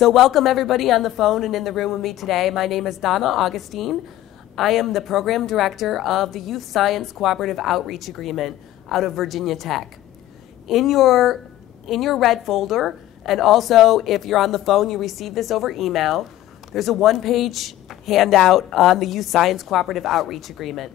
So welcome everybody on the phone and in the room with me today. My name is Donna Augustine. I am the Program Director of the Youth Science Cooperative Outreach Agreement out of Virginia Tech. In your red folder, and also if you're on the phone, you receive this over email, there's a one-page handout on the Youth Science Cooperative Outreach Agreement.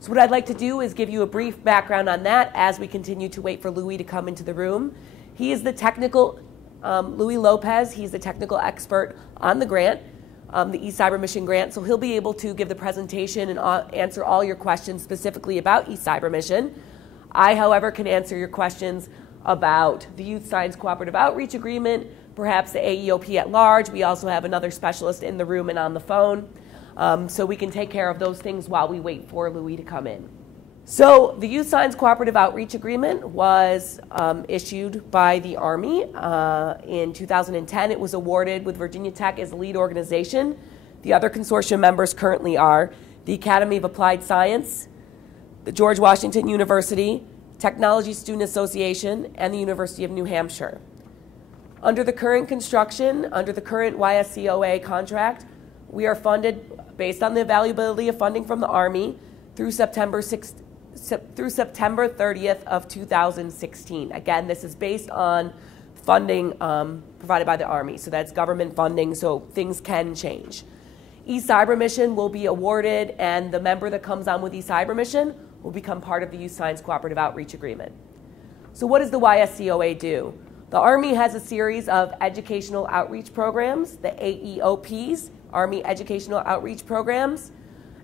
So what I'd like to do is give you a brief background on that as we continue to wait for Louis to come into the room. He is the technical Louis Lopez, he's the technical expert on the grant, the eCyberMission grant, so he'll be able to give the presentation and answer all your questions specifically about eCyberMission. I, however, can answer your questions about the Youth Science Cooperative Outreach Agreement, perhaps the AEOP at large. We also have another specialist in the room and on the phone, so we can take care of those things while we wait for Louis to come in. So the Youth Science Cooperative Outreach Agreement was issued by the Army in 2010. It was awarded with Virginia Tech as the lead organization. The other consortium members currently are the Academy of Applied Science, the George Washington University, Technology Student Association, and the University of New Hampshire. Under the current construction, under the current YSCOA contract, we are funded based on the availability of funding from the Army through September 30th of 2016. Again, this is based on funding provided by the Army, so that's government funding, so things can change. eCyberMission will be awarded, and the member that comes on with eCyberMission will become part of the Youth Science Cooperative Outreach Agreement. So what does the YSCOA do? The Army has a series of educational outreach programs, the AEOPs, Army Educational Outreach Programs,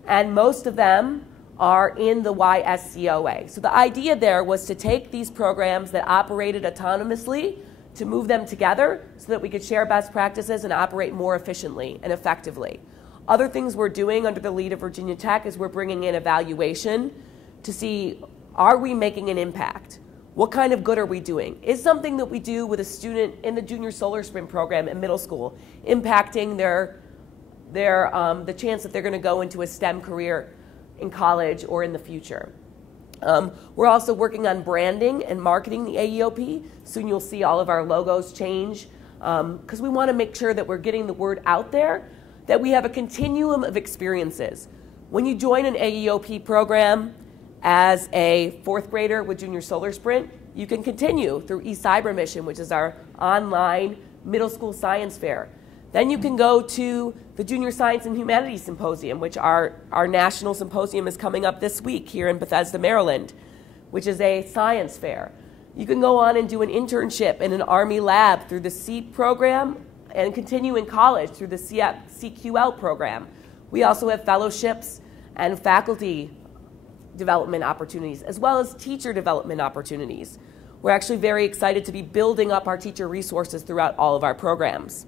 and most of them are in the YSCOA. So the idea there was to take these programs that operated autonomously, to move them together so that we could share best practices and operate more efficiently and effectively. Other things we're doing under the lead of Virginia Tech is we're bringing in evaluation to see, are we making an impact? What kind of good are we doing? Is something that we do with a student in the Junior Solar Sprint program in middle school impacting the chance that they're going to go into a STEM career in college or in the future? We're also working on branding and marketing the AEOP. Soon you'll see all of our logos change because we want to make sure that we're getting the word out there, that we have a continuum of experiences. When you join an AEOP program as a fourth grader with Junior Solar Sprint, you can continue through eCyberMission, which is our online middle school science fair. Then you can go to the Junior Science and Humanities Symposium, which our national symposium is coming up this week here in Bethesda, Maryland, which is a science fair. You can go on and do an internship in an Army lab through the SEEP program and continue in college through the CQL program. We also have fellowships and faculty development opportunities, as well as teacher development opportunities. We're actually very excited to be building up our teacher resources throughout all of our programs.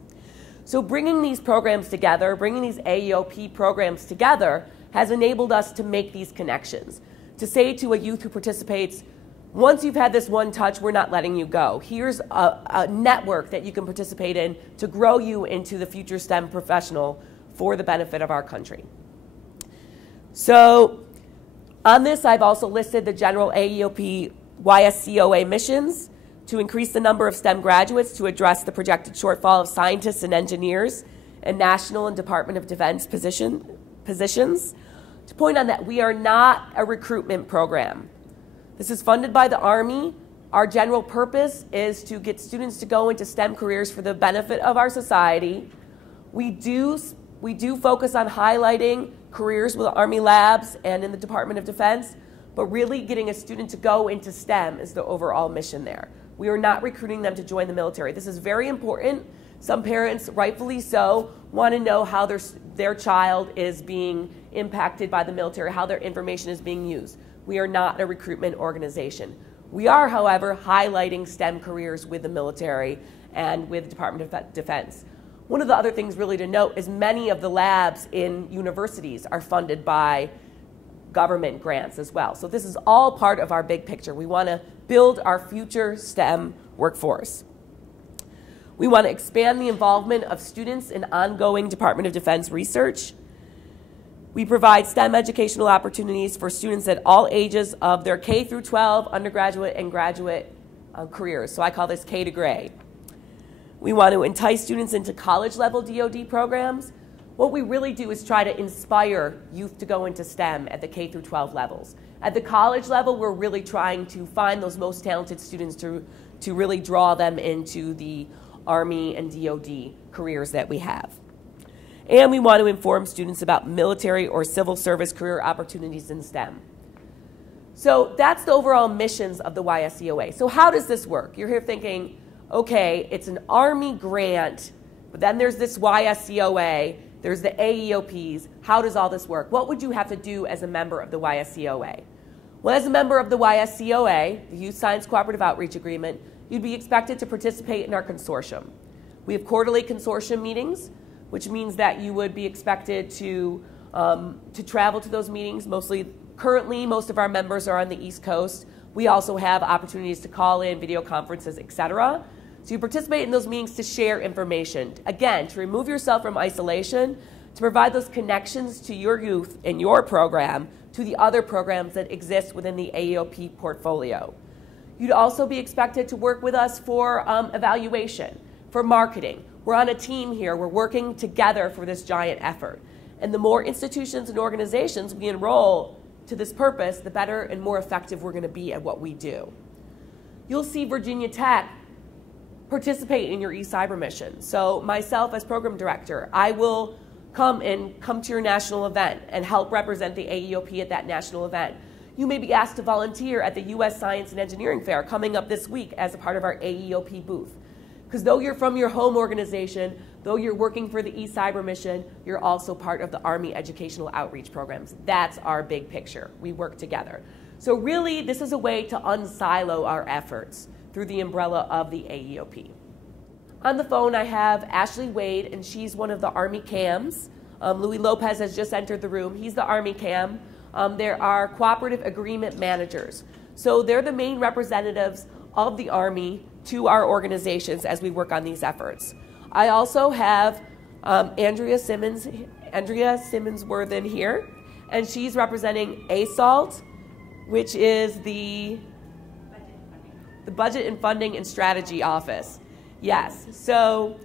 So bringing these programs together, bringing these AEOP programs together has enabled us to make these connections. To say to a youth who participates, once you've had this one touch, we're not letting you go. Here's a network that you can participate in to grow you into the future STEM professional for the benefit of our country. So on this, I've also listed the general AEOP YSCOA missions to increase the number of STEM graduates to address the projected shortfall of scientists and engineers and national and Department of Defense positions. To point on that, we are not a recruitment program. This is funded by the Army. Our general purpose is to get students to go into STEM careers for the benefit of our society. We do focus on highlighting careers with Army labs and in the Department of Defense, but really getting a student to go into STEM is the overall mission there. We are not recruiting them to join the military. This is very important. Some parents, rightfully so, want to know how their child is being impacted by the military, how their information is being used. We are not a recruitment organization. We are, however, highlighting STEM careers with the military and with the Department of Defense. One of the other things really to note is many of the labs in universities are funded by government grants as well. So this is all part of our big picture. We want to build our future STEM workforce. We want to expand the involvement of students in ongoing Department of Defense research. We provide STEM educational opportunities for students at all ages of their K through 12, undergraduate and graduate careers. So I call this K to Gray. We want to entice students into college-level DoD programs. What we really do is try to inspire youth to go into STEM at the K through 12 levels. At the college level, we're really trying to find those most talented students to really draw them into the Army and DoD careers that we have. And we want to inform students about military or civil service career opportunities in STEM. So that's the overall missions of the YSCOA. So how does this work? You're here thinking, okay, it's an Army grant, but then there's this YSCOA, there's the AEOPs. How does all this work? What would you have to do as a member of the YSCOA? Well, as a member of the YSCOA, the Youth Science Cooperative Outreach Agreement, you'd be expected to participate in our consortium. We have quarterly consortium meetings, which means that you would be expected to travel to those meetings. Currently, most of our members are on the East Coast. We also have opportunities to call in, video conferences, etc. So you participate in those meetings to share information. Again, to remove yourself from isolation, to provide those connections to your youth in your program, to the other programs that exist within the AEOP portfolio. You'd also be expected to work with us for evaluation, for marketing. We're on a team here. We're working together for this giant effort. And the more institutions and organizations we enroll to this purpose, the better and more effective we're going to be at what we do. You'll see Virginia Tech participate in your eCyberMission. So myself as program director, I will come to your national event and help represent the AEOP at that national event. You may be asked to volunteer at the U.S. Science and Engineering Fair coming up this week as a part of our AEOP booth. Because though you're from your home organization, though you're working for the eCyberMission, you're also part of the Army Educational Outreach Programs. That's our big picture. We work together. So really, this is a way to unsilo our efforts through the umbrella of the AEOP. On the phone, I have Ashley Wade, and she's one of the Army CAMs. Louis Lopez has just entered the room. He's the Army CAM. There are cooperative agreement managers. So they're the main representatives of the Army to our organizations as we work on these efforts. I also have Andrea Simmons-Worthen here, and she's representing ASALT, which is the Budget and Funding and Strategy Office. Yes, so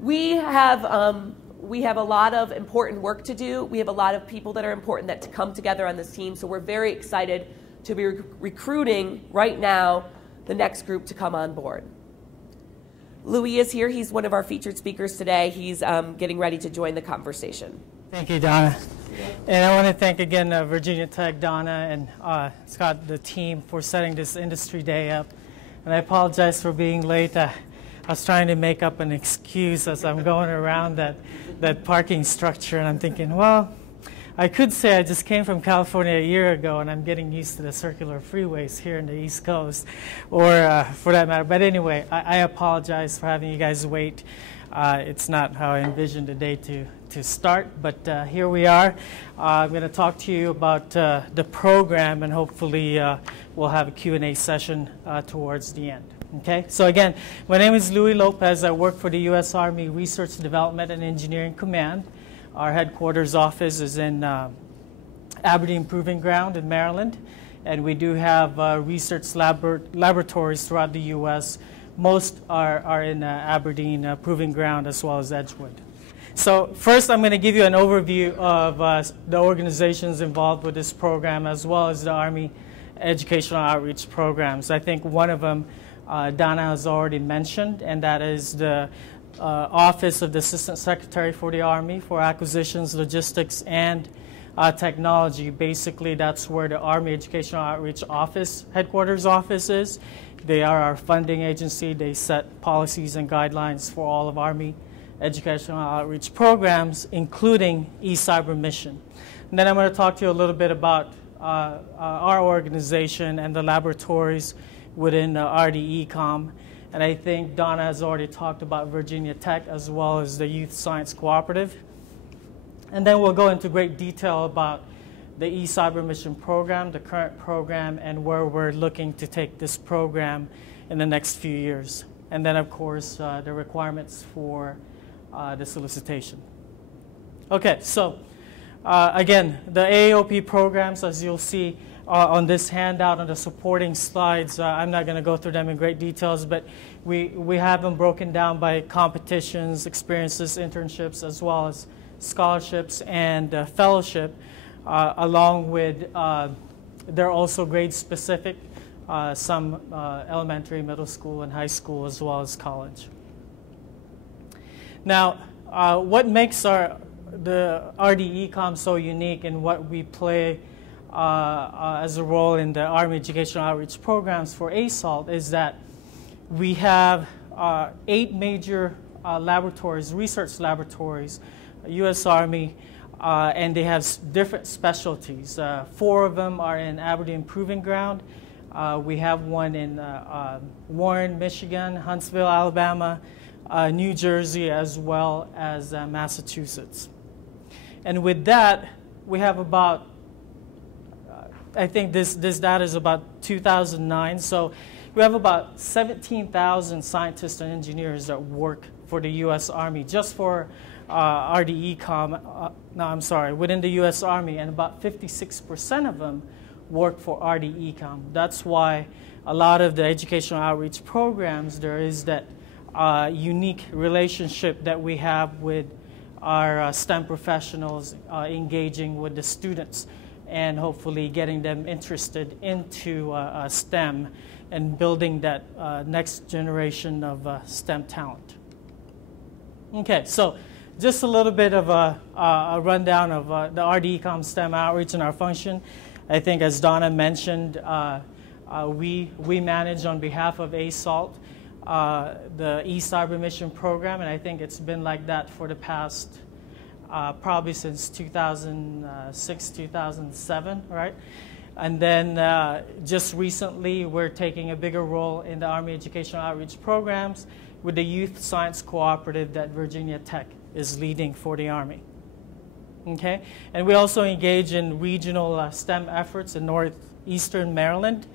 we have a lot of important work to do. We have a lot of people that are important that to come together on this team, so we're very excited to be recruiting right now the next group to come on board. Louis is here. He's one of our featured speakers today. He's getting ready to join the conversation. Thank you, Donna. And I want to thank again Virginia Tech, Donna, and Scott, the team, for setting this industry day up. And I apologize for being late. I was trying to make up an excuse as I'm going around that parking structure, and I'm thinking, well, I could say I just came from California a year ago and I'm getting used to the circular freeways here in the East Coast, or for that matter. But anyway, I apologize for having you guys wait. It's not how I envisioned the day to start, but here we are. I'm going to talk to you about the program, and hopefully we'll have a Q&A session towards the end. Okay, so again, my name is Louis Lopez. I work for the U.S. Army Research Development and Engineering Command. Our headquarters office is in Aberdeen Proving Ground in Maryland, and we do have research laboratories throughout the U.S. Most are in Aberdeen Proving Ground as well as Edgewood. So first I'm going to give you an overview of the organizations involved with this program as well as the Army Educational Outreach Programs. I think one of them Donna has already mentioned, and that is the Office of the Assistant Secretary for the Army for Acquisitions, Logistics, and Technology. Basically, that's where the Army Educational Outreach Office, headquarters office is. They are our funding agency. They set policies and guidelines for all of Army educational outreach programs, including eCyberMission. And then I'm going to talk to you a little bit about our organization and the laboratories within RDECOM. And I think Donna has already talked about Virginia Tech as well as the Youth Science Cooperative. And then we'll go into great detail about the eCyberMission program, the current program, and where we're looking to take this program in the next few years. And then, of course, the requirements for the solicitation. Okay, so again, the AAOP programs, as you'll see, on this handout, on the supporting slides. I'm not going to go through them in great details, but we have them broken down by competitions, experiences, internships, as well as scholarships and fellowship, along with they're also grade specific, some elementary, middle school, and high school, as well as college. Now, what makes the RD Ecom so unique and what we play as a role in the Army Educational Outreach Programs for ASALT is that we have 8 major laboratories, research laboratories, U.S. Army, and they have different specialties. 4 of them are in Aberdeen Proving Ground. We have one in Warren, Michigan, Huntsville, Alabama, New Jersey, as well as Massachusetts. And with that, we have about, I think this data is about 2009, so we have about 17,000 scientists and engineers that work for the U.S. Army, just for RD Ecom, within the U.S. Army, and about 56% of them work for RD Ecom. That's why a lot of the educational outreach programs, there is that unique relationship that we have with our STEM professionals engaging with the students and hopefully getting them interested into STEM and building that next generation of STEM talent. Okay, so just a little bit of a rundown of the RD Ecom STEM outreach and our function. I think as Donna mentioned, we manage on behalf of ASALT the eCyberMission program, and I think it's been like that for the past probably since 2006, 2007, right? And then just recently, we're taking a bigger role in the Army Educational Outreach Programs with the Youth Science Cooperative that Virginia Tech is leading for the Army. Okay? And we also engage in regional STEM efforts in northeastern Maryland,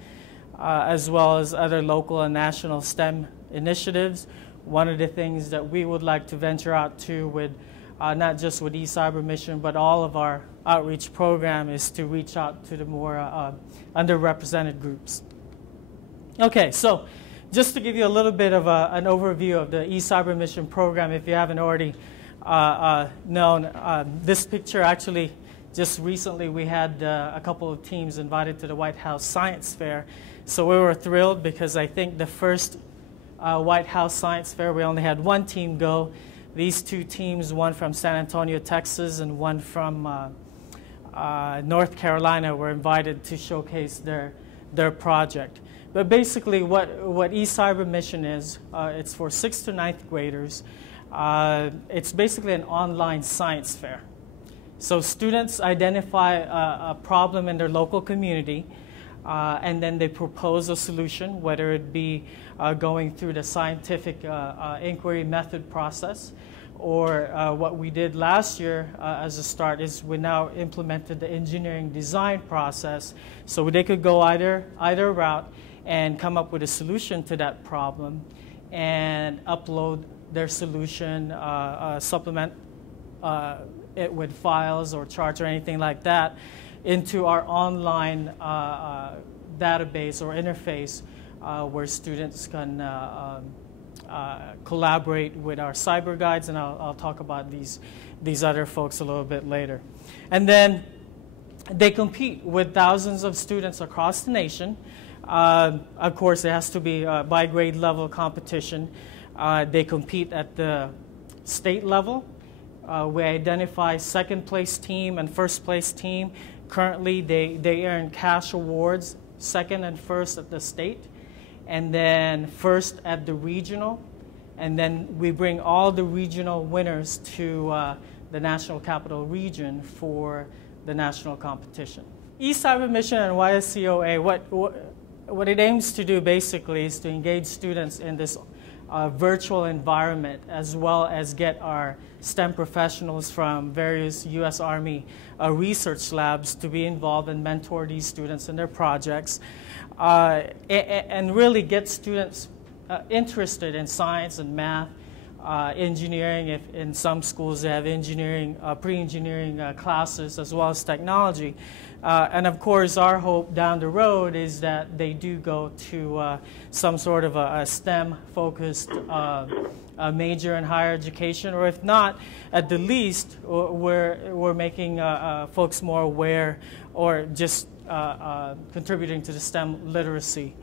as well as other local and national STEM initiatives. One of the things that we would like to venture out to with not just with eCyberMission, but all of our outreach program is to reach out to the more underrepresented groups. Okay, so just to give you a little bit of an overview of the eCyberMission program, if you haven't already known, this picture actually, just recently we had a couple of teams invited to the White House Science Fair. So we were thrilled because I think the first White House Science Fair, we only had one team go. These 2 teams, one from San Antonio, Texas, and one from North Carolina, were invited to showcase their project. But basically what eCyberMission is, it's for 6th to 9th graders. It's basically an online science fair. So students identify a problem in their local community, and then they propose a solution, whether it be going through the scientific inquiry method process, or what we did last year as a start is we now implemented the engineering design process, so they could go either route and come up with a solution to that problem and upload their solution, supplement it with files or charts or anything like that into our online database or interface where students can collaborate with our cyber guides, and I'll talk about these other folks a little bit later. And then they compete with thousands of students across the nation. Of course, it has to be by grade level competition. They compete at the state level. We identify second place team and first place team. Currently, they earn cash awards, second and first at the state, and then first at the regional. And then we bring all the regional winners to the National Capital Region for the national competition. eCyberMission and YSCOA, what it aims to do basically is to engage students in this virtual environment, as well as get our STEM professionals from various U.S. Army research labs to be involved and mentor these students in their projects, and really get students interested in science and math, engineering. If in some schools they have engineering, pre-engineering classes as well as technology. And of course, our hope down the road is that they do go to some sort of a STEM-focused major in higher education, or if not, at the least, we're making folks more aware or just contributing to the STEM literacy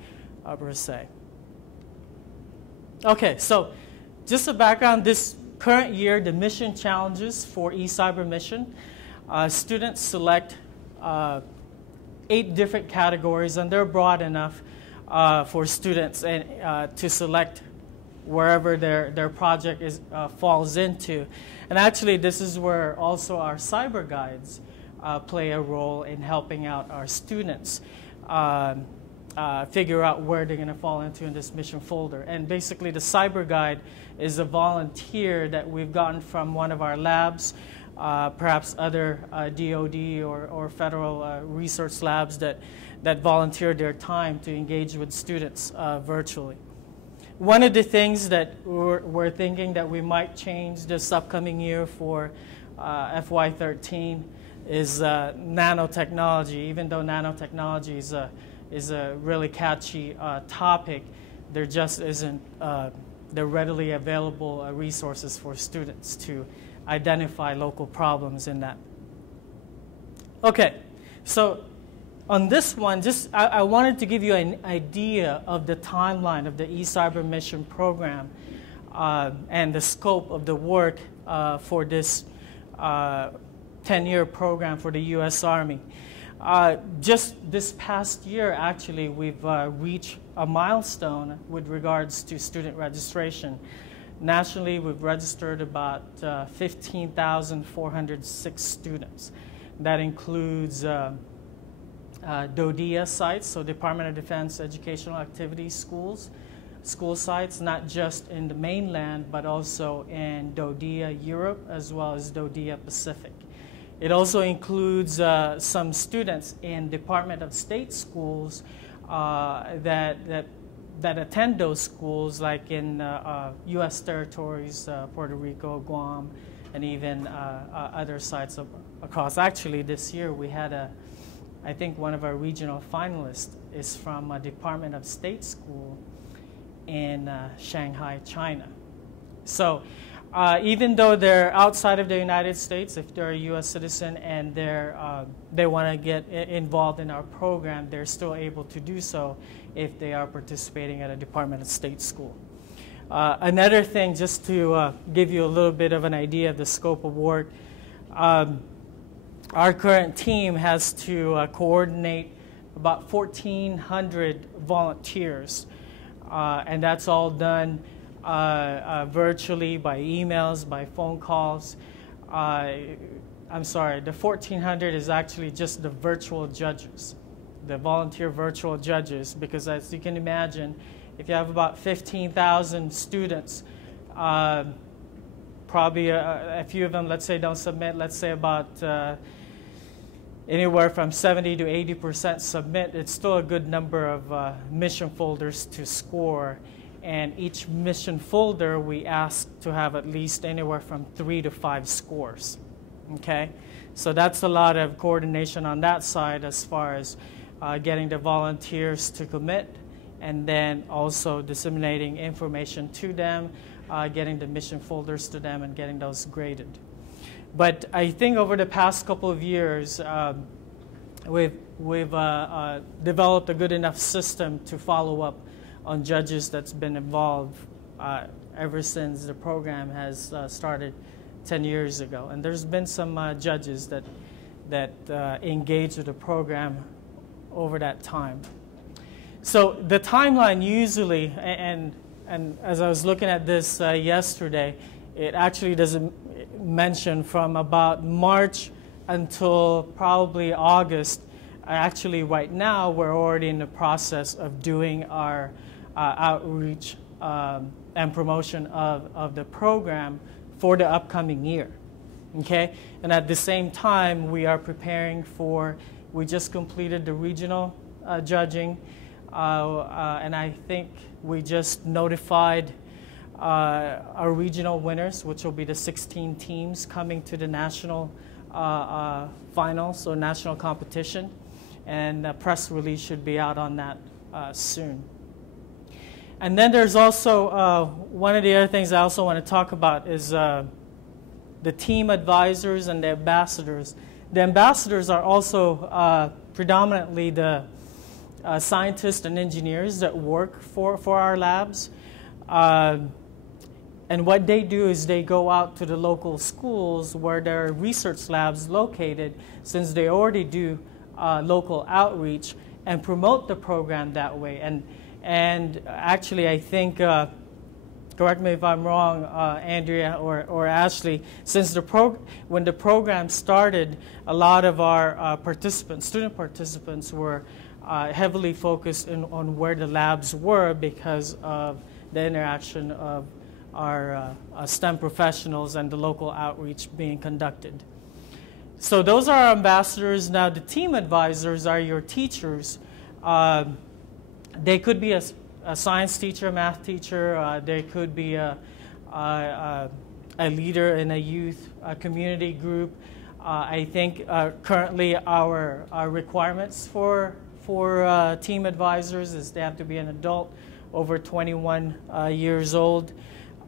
per se. Okay, so just a background, this current year, the mission challenges for eCyberMission, students select 8 different categories, and they're broad enough for students and to select wherever their project falls into. And actually, this is where also our cyber guides play a role in helping out our students figure out where they're going to fall into in this mission folder. And basically, the cyber guide is a volunteer that we've gotten from one of our labs, perhaps other DoD or federal research labs that volunteer their time to engage with students virtually. One of the things that we're thinking that we might change this upcoming year for FY13 is nanotechnology. Even though nanotechnology is a really catchy topic, there just isn't the readily available resources for students to identify local problems in that. Okay, so on this one, I wanted to give you an idea of the timeline of the eCyberMission program and the scope of the work for this 10-year program for the U.S. Army. Just this past year, actually, we've reached a milestone with regards to student registration. Nationally, we've registered about 15,406 students. That includes DoDEA sites, so Department of Defense Educational Activities school sites, not just in the mainland, but also in DoDEA Europe as well as DoDEA Pacific. It also includes some students in Department of State schools that attend those schools, like in U.S. territories, Puerto Rico, Guam, and even other sites across. Actually, this year we had I think one of our regional finalists is from a Department of State school in Shanghai, China. So even though they're outside of the United States, if they're a U.S. citizen and they want to get involved in our program, they're still able to do so if they are participating at a Department of State school. Another thing, just to give you a little bit of an idea of the scope of work, our current team has to coordinate about 1,400 volunteers, and that's all done virtually, by emails, by phone calls. I'm sorry, the 1,400 is actually just the virtual judges, the volunteer virtual judges, because as you can imagine, if you have about 15,000 students, probably a few of them, let's say, don't submit. Let's say about anywhere from 70 to 80% submit. It's still a good number of mission folders to score. And each mission folder, we ask to have at least anywhere from 3 to 5 scores. Okay? So that's a lot of coordination on that side as far as getting the volunteers to commit, and then also disseminating information to them, getting the mission folders to them, and getting those graded. But I think over the past couple of years, we've developed a good enough system to follow up on judges that's been involved ever since the program has started 10 years ago. And there's been some judges that engaged with the program over that time. So the timeline usually, and as I was looking at this yesterday, it actually doesn't mention from about March until probably August. Actually, right now, we're already in the process of doing our outreach and promotion of the program for the upcoming year. Okay? And at the same time, we are preparing for, we just completed the regional judging, and I think we just notified our regional winners, which will be the 16 teams coming to the national finals or national competition. And a press release should be out on that soon. And then there's also one of the other things I also want to talk about is the team advisors and the ambassadors. The ambassadors are also predominantly the scientists and engineers that work for our labs. And what they do is they go out to the local schools where there are research labs located, since they already do local outreach, and promote the program that way. And actually, I think, correct me if I'm wrong, Andrea or Ashley, since when the program started, a lot of our student participants were heavily focused on where the labs were because of the interaction of our STEM professionals and the local outreach being conducted. So those are our ambassadors. Now the team advisors are your teachers. They could be a science teacher, a math teacher. They could be a leader in a youth community group. I think currently our requirements for team advisors is they have to be an adult over 21 years old.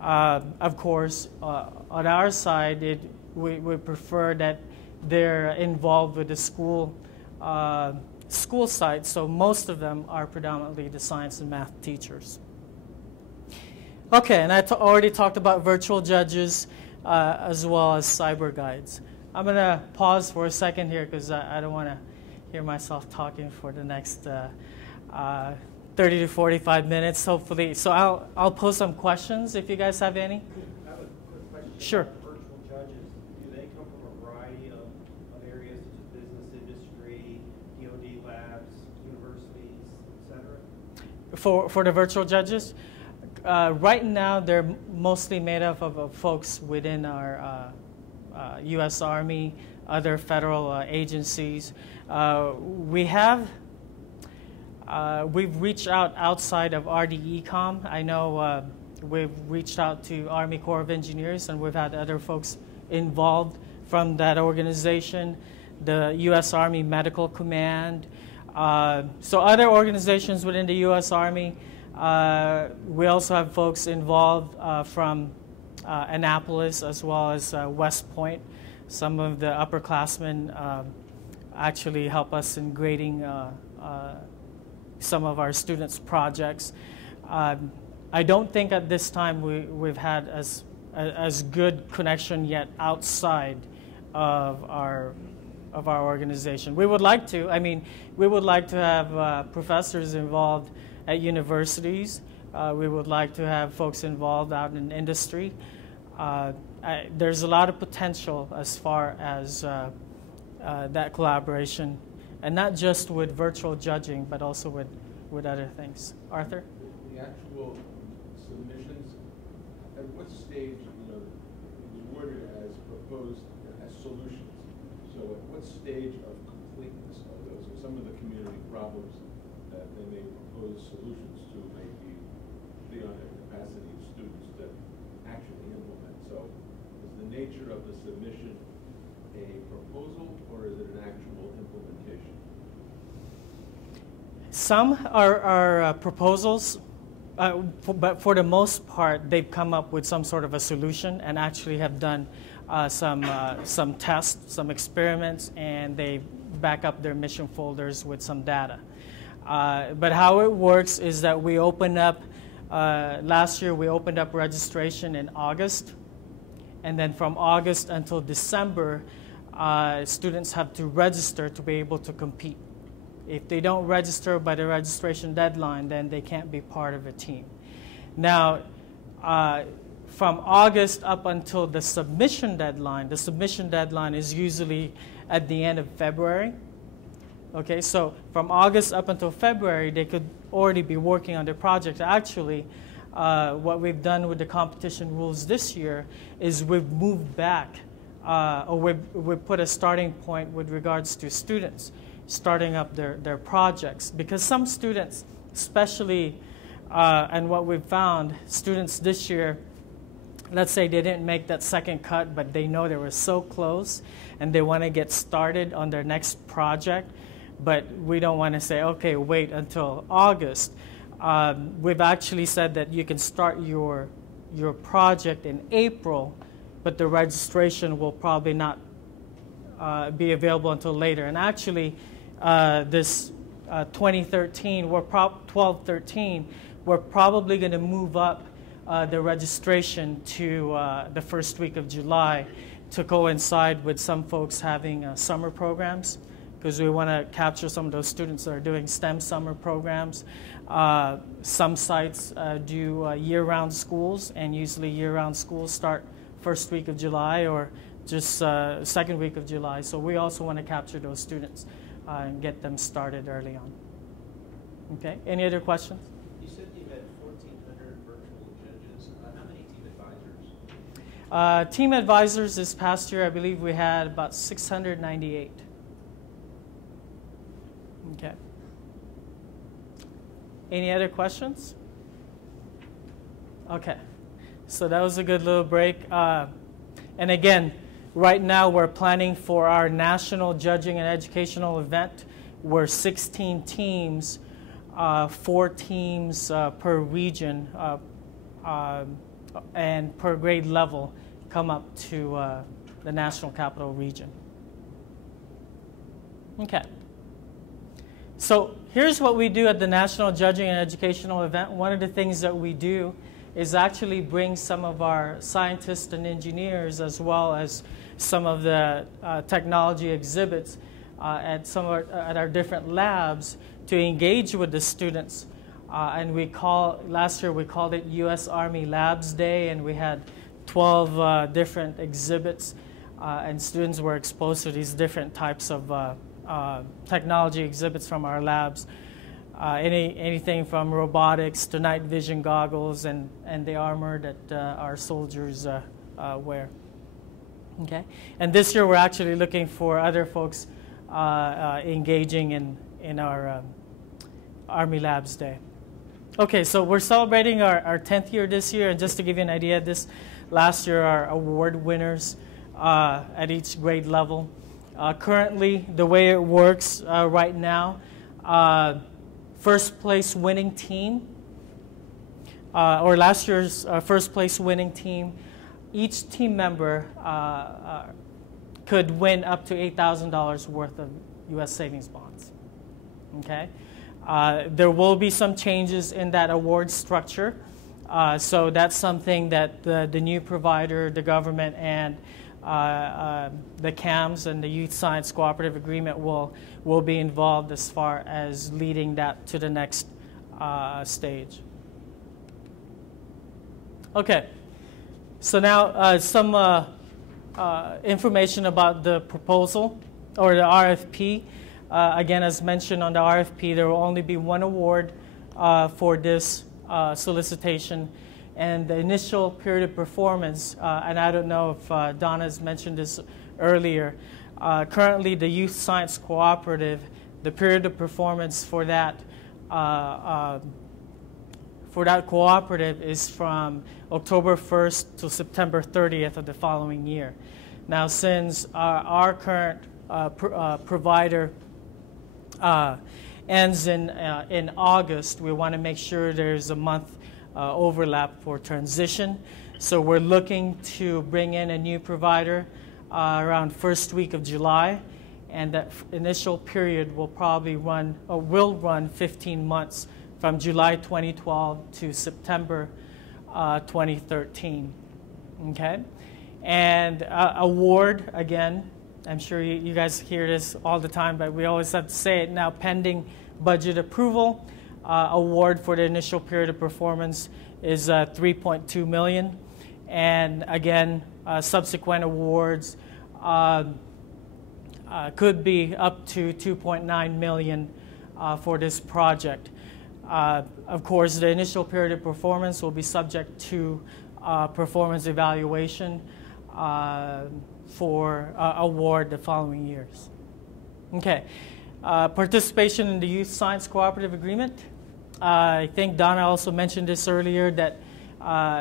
Of course, on our side, we prefer that they're involved with the school site, so most of them are predominantly the science and math teachers. Okay, and I already talked about virtual judges as well as cyber guides. I'm going to pause for a second here because I don't want to hear myself talking for the next 30 to 45 minutes, hopefully. So I'll pose some questions if you guys have any. I have a quick question. Sure. Virtual judges, do they come from a variety of areas such as business, industry, DoD labs, universities, etc.? For the virtual judges, right now they're mostly made up of folks within our U.S. Army, other federal agencies. We've reached out outside of RDECOM. I know we've reached out to Army Corps of Engineers, and we've had other folks involved from that organization, the U.S. Army Medical Command. So other organizations within the U.S. Army. We also have folks involved from Annapolis as well as West Point. Some of the upperclassmen actually help us in grading some of our students' projects. I don't think at this time we've had as good connection yet outside of our organization. We would like to. I mean, we would like to have professors involved at universities. We would like to have folks involved out in industry. There's a lot of potential as far as that collaboration, and not just with virtual judging, but also with other things. Arthur? The actual submissions, at what stage, it was worded as proposed as solutions. So at what stage of completeness are those? Or some of the community problems that they may propose solutions to may be beyond the capacity of students to actually implement. So is the nature of the submission a proposal, or is it an actual implementation? Some are proposals, but for the most part, they've come up with some sort of a solution and actually have done some tests, some experiments, and they back up their mission folders with some data. But how it works is that we open up, last year we opened up registration in August, and then from August until December, students have to register to be able to compete. If they don't register by the registration deadline, then they can't be part of a team. Now, from August up until the submission deadline is usually at the end of February. Okay, so from August up until February, they could already be working on their project. Actually, what we've done with the competition rules this year is we've moved back, or we've put a starting point with regards to students starting up their projects. Because some students, especially And what we've found, students this year, let's say they didn't make that second cut, but they know they were so close and they want to get started on their next project, but we don't want to say, okay, wait until August. We've actually said that you can start your project in April, but the registration will probably not be available until later. And actually, this 2013, 12-13, we're probably going to move up the registration to the first week of July to coincide with some folks having summer programs, because we want to capture some of those students that are doing STEM summer programs. Some sites do year-round schools, and usually year-round schools start first week of July or just second week of July. So we also want to capture those students and get them started early on. Okay, any other questions? You said you had 1,400 virtual judges. How many team advisors? Team advisors this past year, I believe we had about 698. Okay. Any other questions? Okay. So that was a good little break. And again, right now we're planning for our national judging and educational event. We're 16 teams, 4 teams per region, and per grade level come up to the National Capital Region. Okay. So here's what we do at the National Judging and Educational Event. One of the things that we do is actually bring some of our scientists and engineers, as well as some of the technology exhibits at our different labs, to engage with the students. And last year we called it U.S. Army Labs Day, and we had 12 different exhibits, and students were exposed to these different types of technology exhibits from our labs. Anything from robotics to night vision goggles and the armor that our soldiers wear. Okay, and this year we're actually looking for other folks engaging in our Army Labs Day. Okay, so we're celebrating our 10th year this year, and just to give you an idea, last year our award winners at each grade level. Currently, the way it works right now, first place winning team, or last year's first place winning team, each team member could win up to $8,000 worth of U.S. savings bonds. Okay, there will be some changes in that award structure, so that's something that the new provider, the government, and the CAMS and the Youth Science Cooperative Agreement will be involved as far as leading that to the next stage. Okay, so now some information about the proposal or the RFP. Again, as mentioned on the RFP, there will only be one award for this solicitation. And the initial period of performance, and I don't know if Donna's mentioned this earlier, currently the Youth Science Cooperative, the period of performance for that cooperative is from October 1st to September 30th of the following year. Now, since our current provider ends in August, we want to make sure there's a month overlap for transition. So we're looking to bring in a new provider around first week of July, and that initial period will probably run 15 months from July 2012 to September 2013. Okay, and award, again, I'm sure you guys hear this all the time, but we always have to say it now, pending budget approval. Award for the initial period of performance is $3.2 million, and again, subsequent awards could be up to $2.9 million for this project. Of course, the initial period of performance will be subject to performance evaluation for award the following years. Okay, participation in the Youth Science Cooperative Agreement. I think Donna also mentioned this earlier, that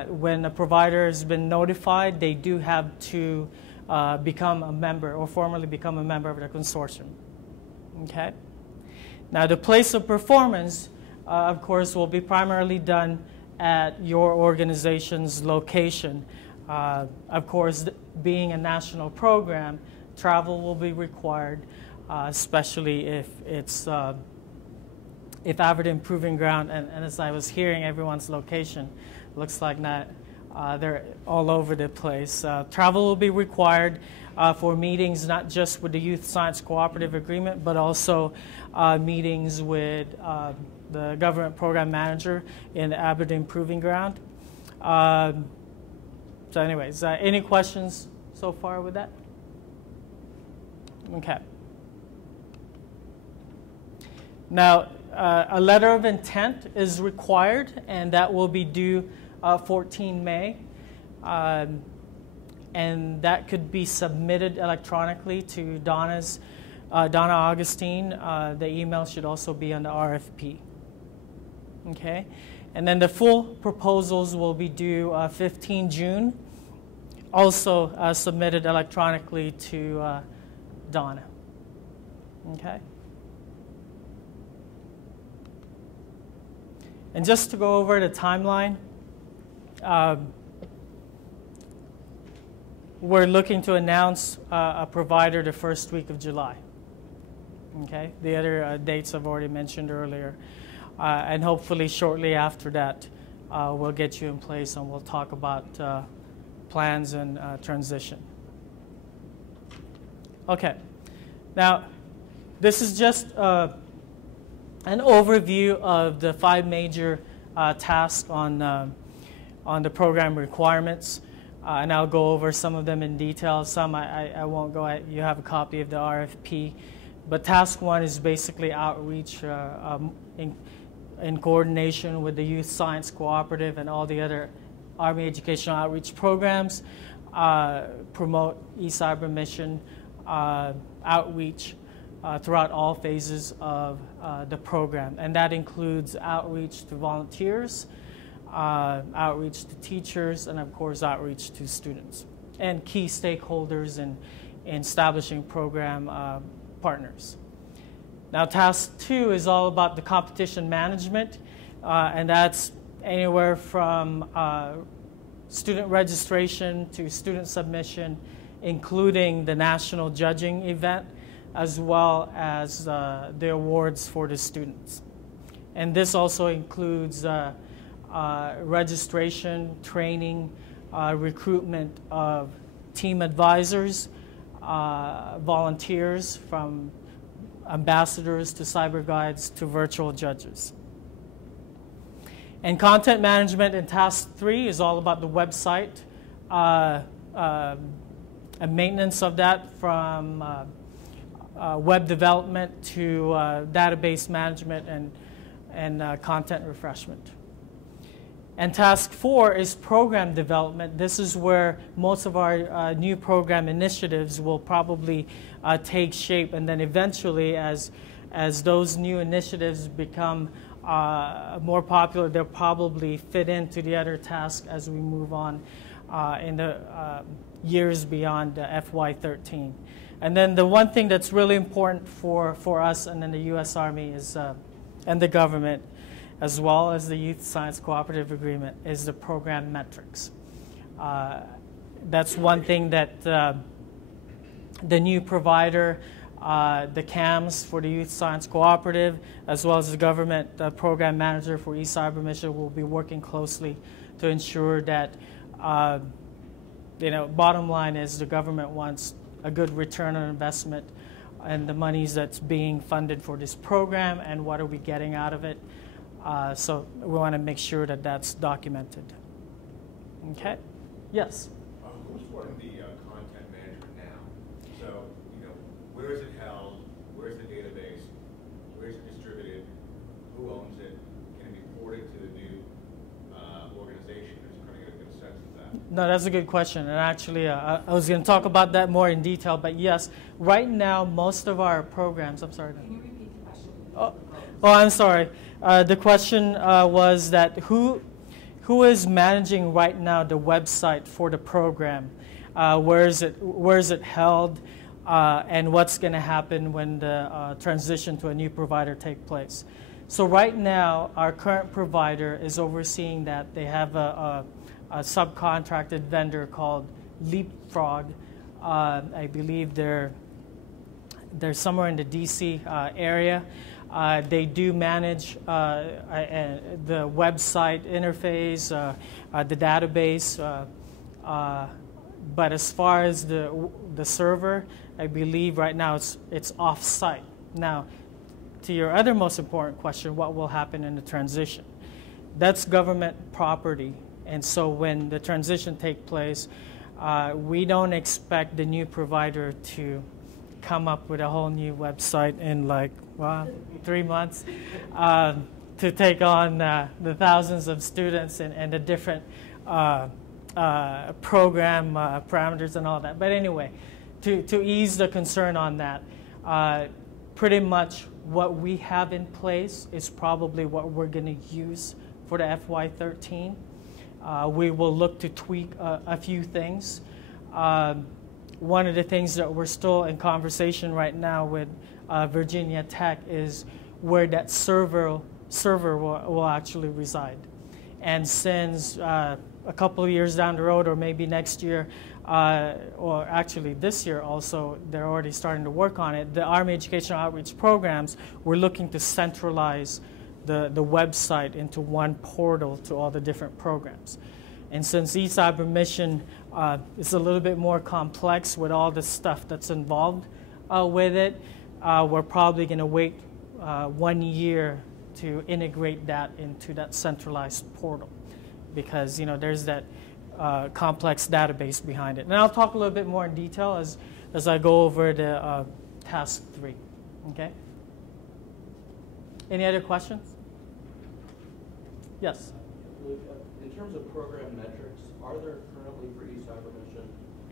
when a provider has been notified, they do have to become a member or formally become a member of the consortium. Okay? Now, the place of performance, of course, will be primarily done at your organization's location. Of course, being a national program, travel will be required, especially if it's if Aberdeen Proving Ground, and as I was hearing everyone's location, looks like not, they're all over the place. Travel will be required for meetings, not just with the Youth Science Cooperative Agreement, but also meetings with the government program manager in Aberdeen Proving Ground. So anyways, any questions so far with that? Okay. Now, a letter of intent is required, and that will be due 14 May. And that could be submitted electronically to Donna Augustine. The email should also be on the RFP. Okay? And then the full proposals will be due 15 June, also submitted electronically to Donna. Okay? And just to go over the timeline, we're looking to announce a provider the first week of July. Okay? The other dates I've already mentioned earlier. And hopefully shortly after that, we'll get you in place and we'll talk about plans and transition. Okay. Now, this is just an overview of the 5 major tasks on the program requirements. And I'll go over some of them in detail. Some I won't go at. You have a copy of the RFP. But task 1 is basically outreach in coordination with the Youth Science Cooperative and all the other Army educational outreach programs. Promote eCyberMission outreach throughout all phases of the program. And that includes outreach to volunteers, outreach to teachers, and of course outreach to students and key stakeholders in establishing program partners. Now, task 2 is all about the competition management, and that's anywhere from student registration to student submission, including the national judging event, as well as the awards for the students. And this also includes registration, training, recruitment of team advisors, volunteers, from ambassadors to cyber guides to virtual judges. And content management in task 3 is all about the website and maintenance of that, from web development to database management and content refreshment. And task 4 is program development. This is where most of our new program initiatives will probably take shape, and then eventually, as those new initiatives become more popular, they'll probably fit into the other tasks as we move on in the years beyond FY13. And then the one thing that's really important for us and then the U.S. Army is, and the government, as well as the Youth Science Cooperative Agreement, is the program metrics. That's one thing that the new provider, the CAMs for the Youth Science Cooperative, as well as the government program manager for eCyberMission, will be working closely to ensure that, bottom line is the government wants a good return on investment and the monies that's being funded for this program and what are we getting out of it. So we want to make sure that that's documented. Okay? Yes? Who's running the content management now? So, where is it held? Where's the database? Where is it distributed? Who owns it? Can it be ported to the new organization? I'm just trying to get a good sense of that. No, that's a good question. And actually, I was going to talk about that more in detail. But yes, right now, most of our programs, I'm sorry. Can you repeat the question? Oh, I'm sorry. The question was that who is managing right now the website for the program? Where is it held? And what's going to happen when the transition to a new provider take place? So right now, our current provider is overseeing that. They have a subcontracted vendor called Leapfrog. I believe they're somewhere in the DC area. They do manage the website interface, the database, but as far as the server, I believe right now it's off-site. Now, to your other most important question, what will happen in the transition? That's government property, and so when the transition takes place, we don't expect the new provider to come up with a whole new website in 3 months to take on the thousands of students and the different program parameters and all that. But anyway, to ease the concern on that, pretty much what we have in place is probably what we're going to use for the FY13. We will look to tweak a few things. One of the things that we're still in conversation right now with Virginia Tech is where that server will actually reside. And since a couple of years down the road, or maybe next year, or actually this year also, they're already starting to work on it, the Army Educational Outreach Programs, we're looking to centralize the website into one portal to all the different programs. And since eCyberMission is a little bit more complex with all the stuff that's involved with it, we're probably going to wait 1 year to integrate that into that centralized portal, because there's that complex database behind it. And I'll talk a little bit more in detail as I go over the task 3. Okay. Any other questions? Yes. In terms of program metrics, are there currently for eCyberMission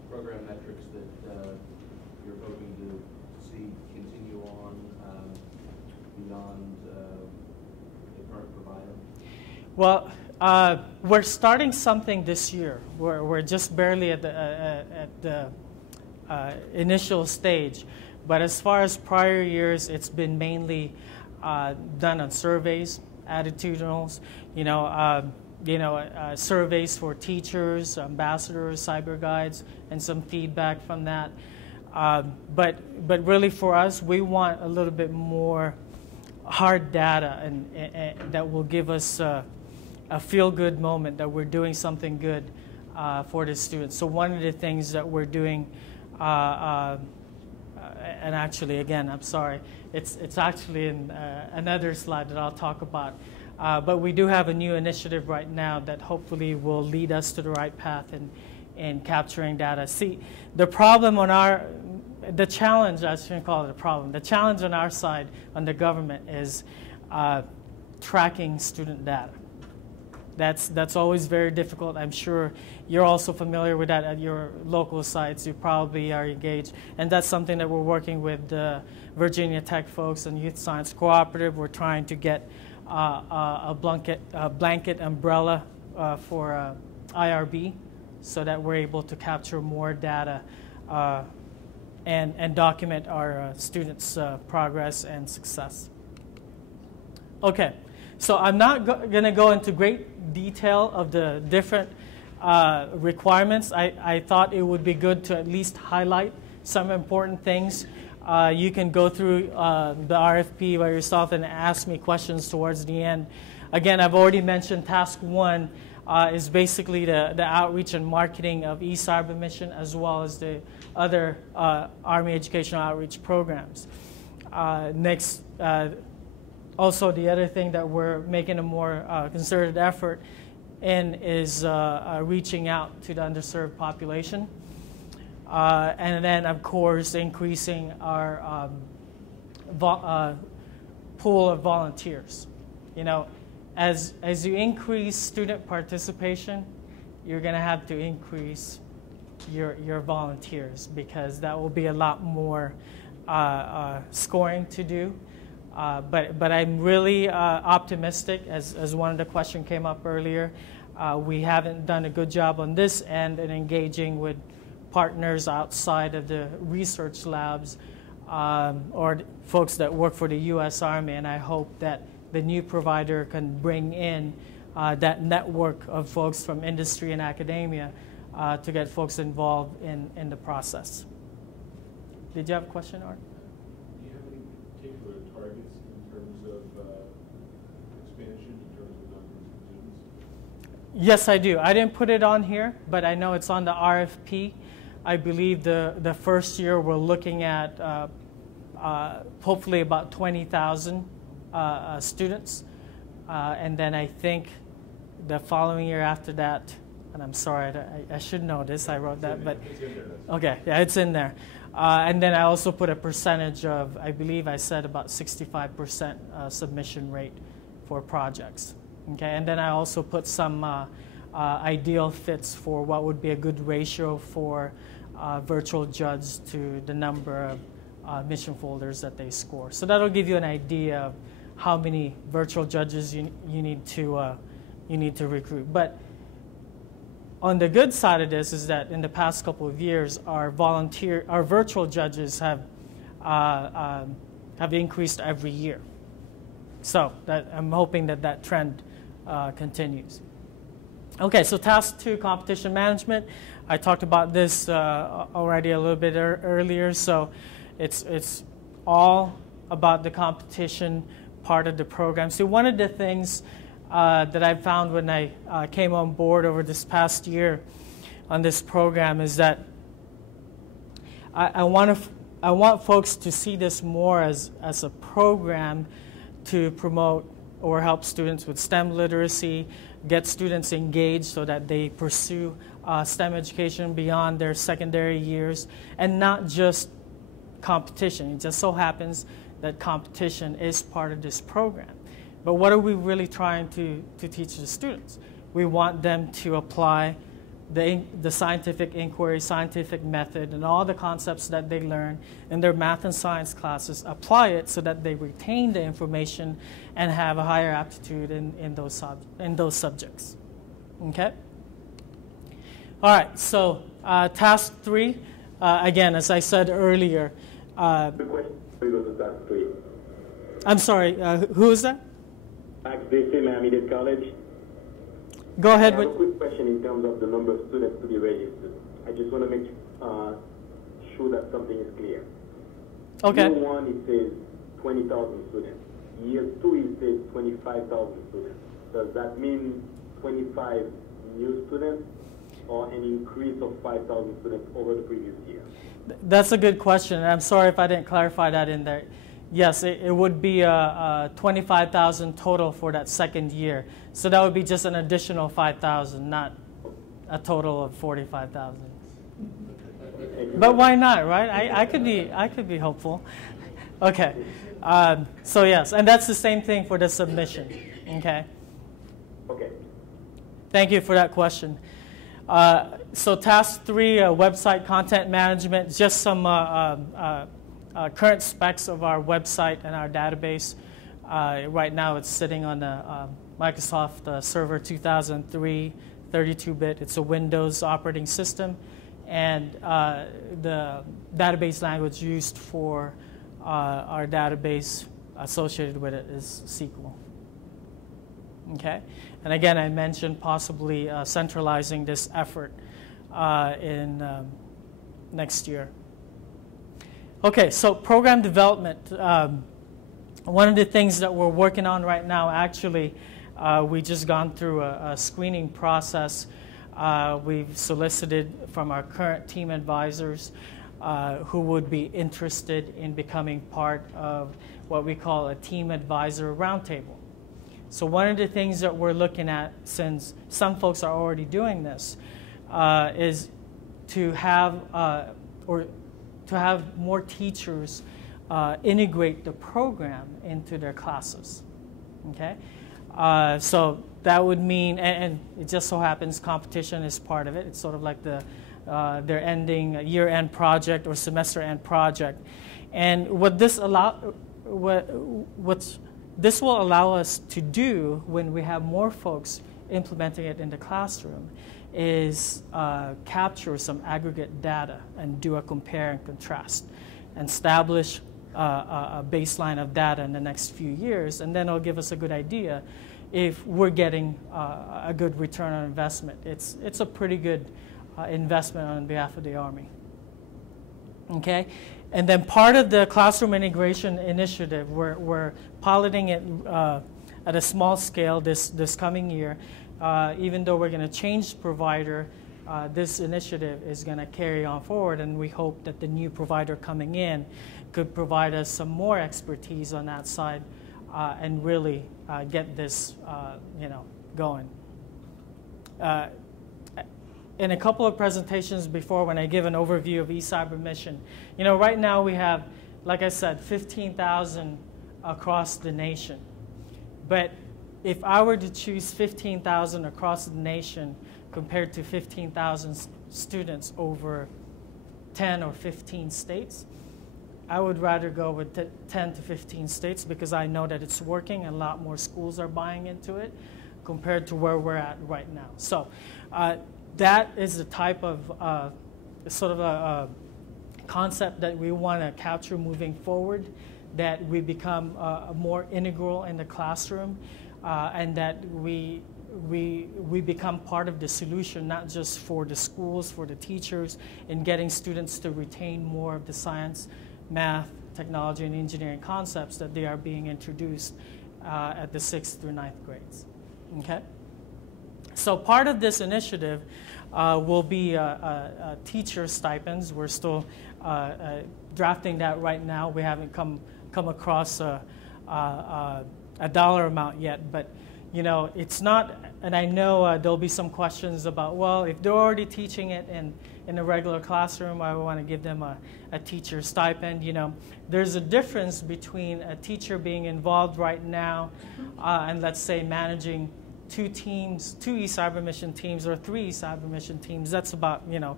program metrics that you're hoping to see continue on beyond the current provider? Well, we're starting something this year. We're just barely at the initial stage. But as far as prior years, it's been mainly done on surveys, attitudinals, surveys for teachers, ambassadors, cyber guides, and some feedback from that. But really for us, we want a little bit more hard data and that will give us a feel-good moment that we're doing something good for the students. So one of the things that we're doing, and actually, again, I'm sorry, it's actually in another slide that I'll talk about. But we do have a new initiative right now that hopefully will lead us to the right path in capturing data. See, the problem the challenge, I shouldn't call it a problem, the challenge on our side, on the government, is tracking student data. That's always very difficult. I'm sure you're also familiar with that at your local sites. You probably are engaged. And that's something that we're working with the Virginia Tech folks and Youth Science Cooperative. We're trying to get a blanket umbrella for IRB so that we're able to capture more data and document our students' progress and success. Okay, so I'm not going to go into great detail of the different requirements. I thought it would be good to at least highlight some important things. You can go through the RFP by yourself and ask me questions towards the end. Again, I've already mentioned task 1 is basically the outreach and marketing of eCyberMission, as well as the other Army Educational Outreach programs. Next, also the other thing that we're making a more concerted effort in is reaching out to the underserved population. And then, of course, increasing our pool of volunteers. As you increase student participation, you're going to have to increase your volunteers, because that will be a lot more scoring to do. But I'm really optimistic, as one of the questions came up earlier. We haven't done a good job on this end in engaging with partners outside of the research labs or folks that work for the U.S. Army, and I hope that the new provider can bring in that network of folks from industry and academia to get folks involved in the process. Did you have a question, Art? Do you have any particular targets in terms of expansion, in terms of numbers of students? Yes, I do. I didn't put it on here, but I know it's on the RFP. I believe the first year we're looking at hopefully about 20,000 students. And then I think the following year after that, and I'm sorry, I should know this, I wrote that, but okay, yeah, it's in there. And then I also put a percentage of, I believe I said about 65% submission rate for projects. Okay, and then I also put some ideal fits for what would be a good ratio for virtual judge to the number of mission folders that they score. So that'll give you an idea of how many virtual judges you need to recruit. But on the good side of this is that in the past couple of years, our virtual judges have increased every year. So I'm hoping that trend continues. Okay, so task 2, competition management. I talked about this already a little bit earlier. So it's all about the competition part of the program. So one of the things that I found when I came on board over this past year on this program is that I want folks to see this more as a program to promote or help students with STEM literacy, get students engaged so that they pursue STEM education beyond their secondary years, and not just competition. It just so happens that competition is part of this program. But what are we really trying to teach the students? We want them to apply the scientific inquiry, scientific method, and all the concepts that they learn in their math and science classes, apply it so that they retain the information and have a higher aptitude in those subjects. Okay? All right, so task 3, again, as I said earlier. I'm sorry, who is that? Max DC, Miami-Dade College. Go ahead. I have a quick question in terms of the number of students to be registered. I just want to make sure that something is clear. Okay. Year 1, it says 20,000 students. Year 2, it says 25,000 students. Does that mean 25 new students or an increase of 5,000 students over the previous year? That's a good question, and I'm sorry if I didn't clarify that in there. Yes, it would be 25,000 total for that second year. So that would be just an additional 5,000, not a total of 45,000. But why not, right? I could be hopeful. Okay. So yes, and that's the same thing for the submission. Okay. Okay. Thank you for that question. So task 3, website content management, just some current specs of our website and our database. Right now it's sitting on the Microsoft Server 2003 32-bit. It's a Windows operating system, and the database language used for our database associated with it is SQL. Okay, and again, I mentioned possibly centralizing this effort in next year. Okay, so program development. One of the things that we're working on right now, actually, we just gone through a screening process. We've solicited from our current team advisors who would be interested in becoming part of what we call a team advisor roundtable. So one of the things that we're looking at, since some folks are already doing this, is to have more teachers integrate the program into their classes. Okay, so that would mean, and it just so happens competition is part of it. It's sort of like their ending year-end project or semester-end project, and what this this will allow us to do when we have more folks implementing it in the classroom is capture some aggregate data and do a compare and contrast and establish a baseline of data in the next few years, and then it'll give us a good idea if we're getting a good return on investment. It's a pretty good investment on behalf of the Army. Okay, and then part of the classroom integration initiative, we're piloting it at a small scale this coming year. Even though we're going to change provider, this initiative is going to carry on forward, and we hope that the new provider coming in could provide us some more expertise on that side and really get this going. In a couple of presentations before, when I give an overview of eCyberMission, right now we have, like I said, 15,000 across the nation. But if I were to choose 15,000 across the nation compared to 15,000 students over 10 or 15 states, I would rather go with 10 to 15 states because I know that it's working and a lot more schools are buying into it compared to where we're at right now. So that is the type of sort of a concept that we want to capture moving forward, that we become more integral in the classroom, and that we become part of the solution, not just for the schools, for the teachers, in getting students to retain more of the science, math, technology, and engineering concepts that they are being introduced at the 6th through 9th grades. Okay? So part of this initiative will be teacher stipends. We're still drafting that right now. We haven't come across a dollar amount yet, but it's not. And I know there'll be some questions about, well, if they're already teaching it in a regular classroom, I want to give them a teacher stipend. There's a difference between a teacher being involved right now and, let's say, managing 2 teams, 2 eCyberMission teams or 3 eCyberMission teams. That's about 9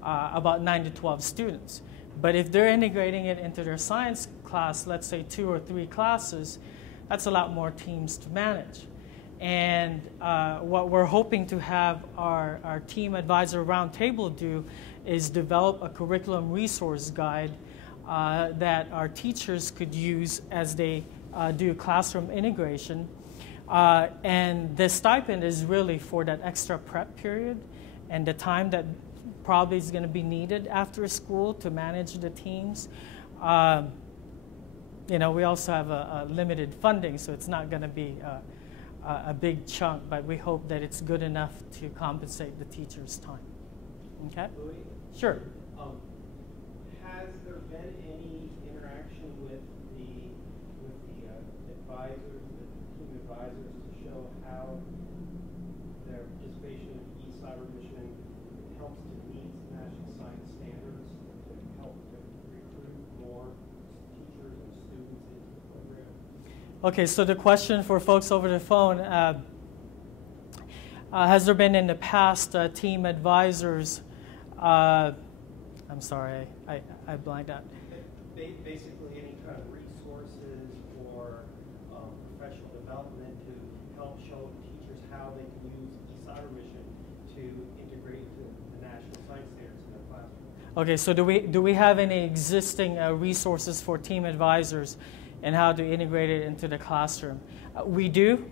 to 12 students. But if they're integrating it into their science class, let's say 2 or 3 classes, that's a lot more teams to manage. And what we're hoping to have our team advisor roundtable do is develop a curriculum resource guide that our teachers could use as they do classroom integration. And the stipend is really for that extra prep period and the time that probably is going to be needed after school to manage the teams. We also have a limited funding, so it's not going to be a big chunk, but we hope that it's good enough to compensate the teacher's time. Okay? Louis? Sure. Has there been any interaction with the advisors, the team advisors, to show how their participation in eCyberMission helps to meet national science standards, to help to recruit more teachers and students into the program? Okay, so the question for folks over the phone, has there been in the past team advisors, I'm sorry, I blanked out. Basically any kind of resources or professional development to help show teachers how they can use eCyberMission to integrate to the national science standards in their classroom. Okay, so do we have any existing resources for team advisors and how to integrate it into the classroom? We do.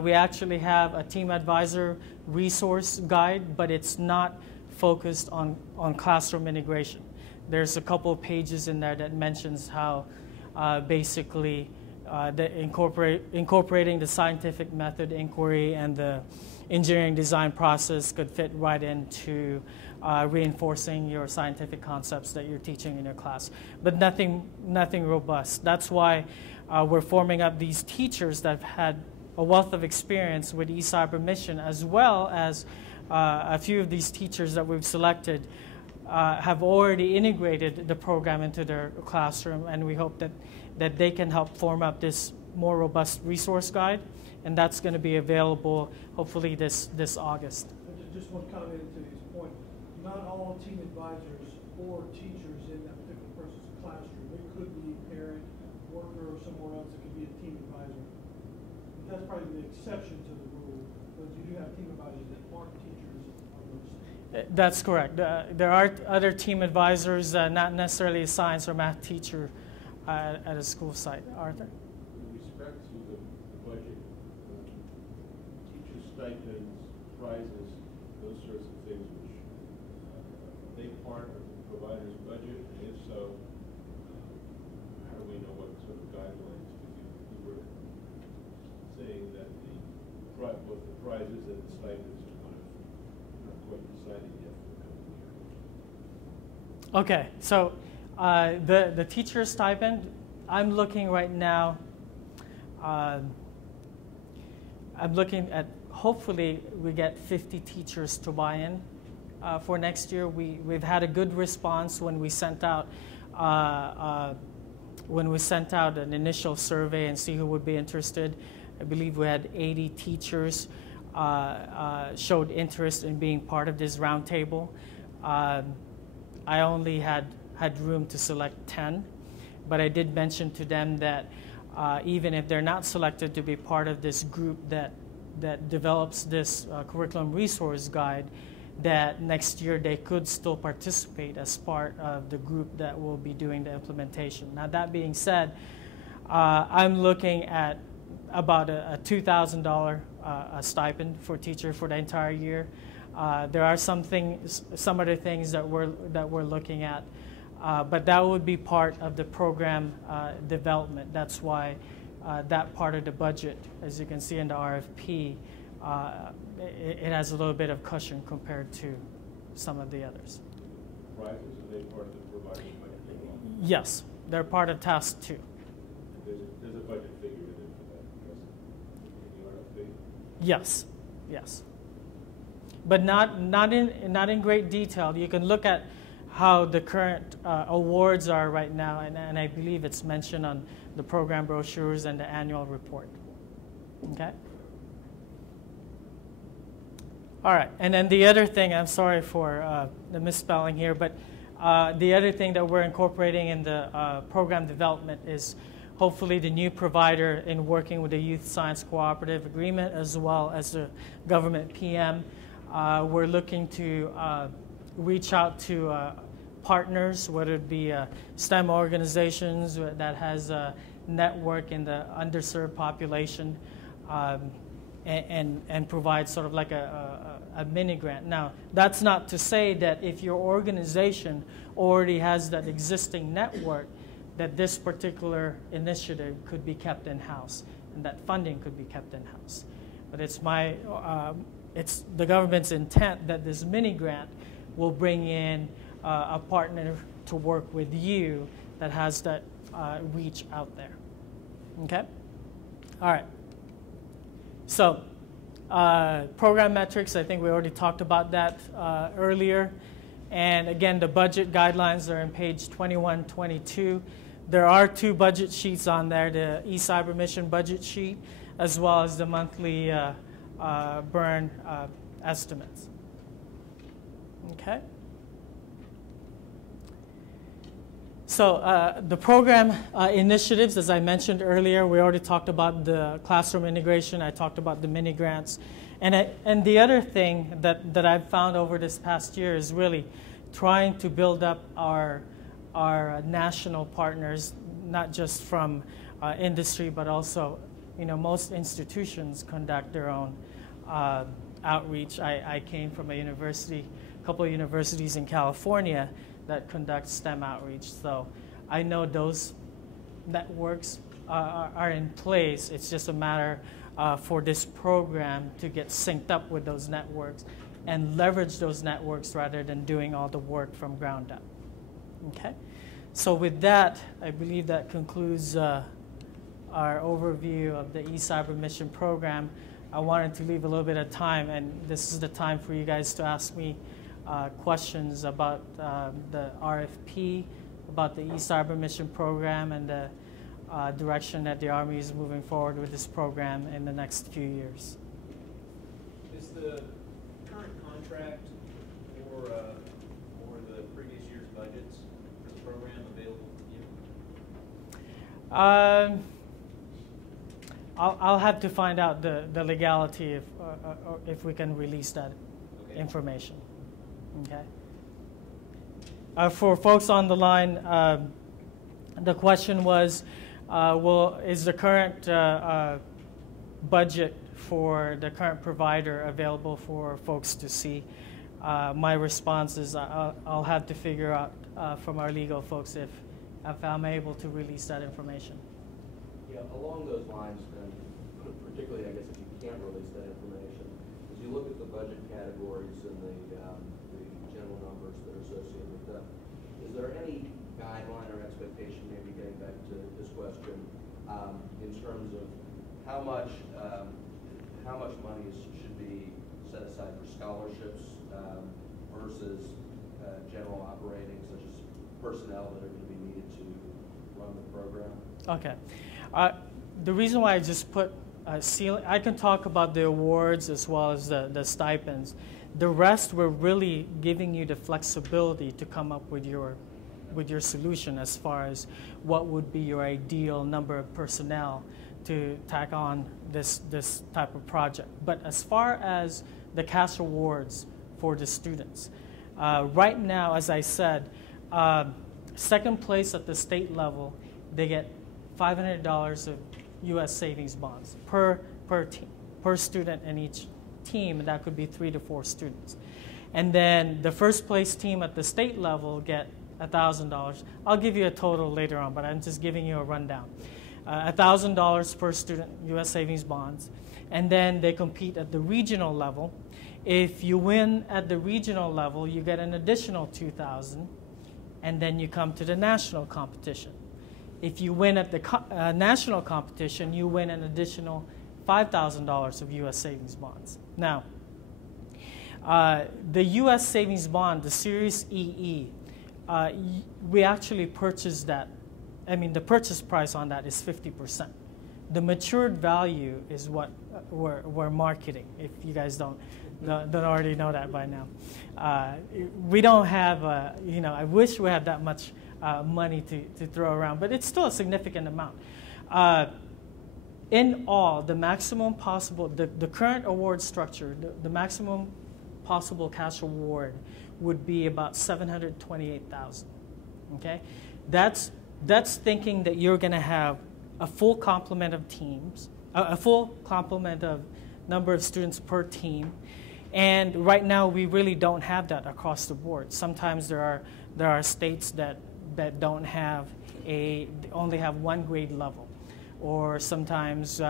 We actually have a team advisor resource guide, but it's not focused on classroom integration. There's a couple of pages in there that mentions how basically incorporating the scientific method inquiry and the engineering design process could fit right into reinforcing your scientific concepts that you're teaching in your class, but nothing robust. That's why we're forming up these teachers that have had a wealth of experience with eCyberMission, as well as a few of these teachers that we've selected have already integrated the program into their classroom, and we hope that they can help form up this more robust resource guide, and that's going to be available hopefully this August. Just one comment to his point. Not all team advisors or teachers in that particular person's classroom. It could be a parent, worker, or the exception to the rule, but you do have team advisors that aren't teachers of those. That's correct. There are other team advisors, not necessarily a science or math teacher at a school site. Arthur? With respect to the budget, teacher stipends, prizes, those sorts of things, which are they part of the provider's budget? And if so, how do we know what sort of guidelines? Because you were saying that both the prizes and the stipends are not quite decided yet for the coming year. Okay, so the teacher stipend, I'm looking right now, I'm looking at hopefully we get 50 teachers to buy in for next year. We've had a good response when we sent out an initial survey and see who would be interested. I believe we had 80 teachers showed interest in being part of this roundtable. I only had room to select 10, but I did mention to them that even if they're not selected to be part of this group that develops this curriculum resource guide, that next year they could still participate as part of the group that will be doing the implementation. Now, that being said, I'm looking at about a $2,000 stipend for teacher for the entire year. There are some other things that we're looking at, but that would be part of the program development. That's why that part of the budget, as you can see in the RFP, it has a little bit of cushion compared to some of the others. Prizes, are they part of the provider's budget as well? Yes, they're part of task 2. There's a budget figure in there for that, in the RFP? Yes, yes. But not in great detail. You can look at how the current awards are right now, and I believe it's mentioned on the program brochures and the annual report. Okay? All right, and then the other thing, I'm sorry for the misspelling here, but the other thing that we're incorporating in the program development is hopefully the new provider in working with the Youth Science Cooperative Agreement as well as the government PM. We're looking to reach out to partners, whether it be STEM organizations that has a network in the underserved population, and provide sort of like a mini grant. Now, that's not to say that if your organization already has that existing network, that this particular initiative could be kept in-house and that funding could be kept in-house. But it's the government's intent that this mini grant will bring in a partner to work with you that has that reach out there. Okay? All right. So, program metrics, I think we already talked about that earlier. And again, the budget guidelines are on page 21, 22. There are 2 budget sheets on there, the eCyberMission budget sheet, as well as the monthly burn estimates. Okay? So the program initiatives, as I mentioned earlier, we already talked about the classroom integration. I talked about the mini grants. And the other thing that I've found over this past year is really trying to build up our national partners, not just from industry, but also, most institutions conduct their own outreach. I came from a couple of universities in California that conduct STEM outreach. So I know those networks are in place. It's just a matter for this program to get synced up with those networks and leverage those networks rather than doing all the work from ground up. Okay? So with that, I believe that concludes our overview of the eCyberMission program. I wanted to leave a little bit of time, and this is the time for you guys to ask me questions about the RFP, about the eCyberMission program, and the direction that the Army is moving forward with this program in the next few years. Is the current contract or the previous year's budgets for the program available to you? I'll have to find out the legality if we can release that information. Okay. For folks on the line, the question was, is the current budget for the current provider available for folks to see? My response is I'll have to figure out from our legal folks if I'm able to release that information. Yeah, along those lines, and particularly, I guess, if you can't release that information, as you look at the budget categories and the general numbers that are associated with them, is there any guideline or expectation, maybe getting back to this question, in terms of how much money should be set aside for scholarships versus general operating, such as personnel that are going to be needed to run the program? Okay. The reason why I just put ceiling, I can talk about the awards as well as the stipends. The rest, we're really giving you the flexibility to come up with your solution as far as what would be your ideal number of personnel to tack on this type of project. But as far as the cash awards for the students, right now, as I said, second place at the state level, they get $500 of U.S. savings bonds per team, per student in each team, and that could be 3 to 4 students. And then the first place team at the state level get $1,000. I'll give you a total later on, but I'm just giving you a rundown. $1,000 per student U.S. savings bonds, and then they compete at the regional level. If you win at the regional level, you get an additional $2,000, and then you come to the national competition. If you win at the national competition, you win an additional $5,000 of U.S. savings bonds. Now, the U.S. savings bond, the Series EE, we actually purchased that. I mean, the purchase price on that is 50%. The matured value is what we're marketing, if you guys don't already know that by now. We don't have, I wish we had that much money to throw around, but it's still a significant amount. In all, the maximum possible, the current award structure, the maximum possible cash award would be about $728,000. Okay, that's thinking that you're going to have a full complement of teams, a full complement of number of students per team, and right now we really don't have that across the board. Sometimes there are states that don't have only have one grade level, or sometimes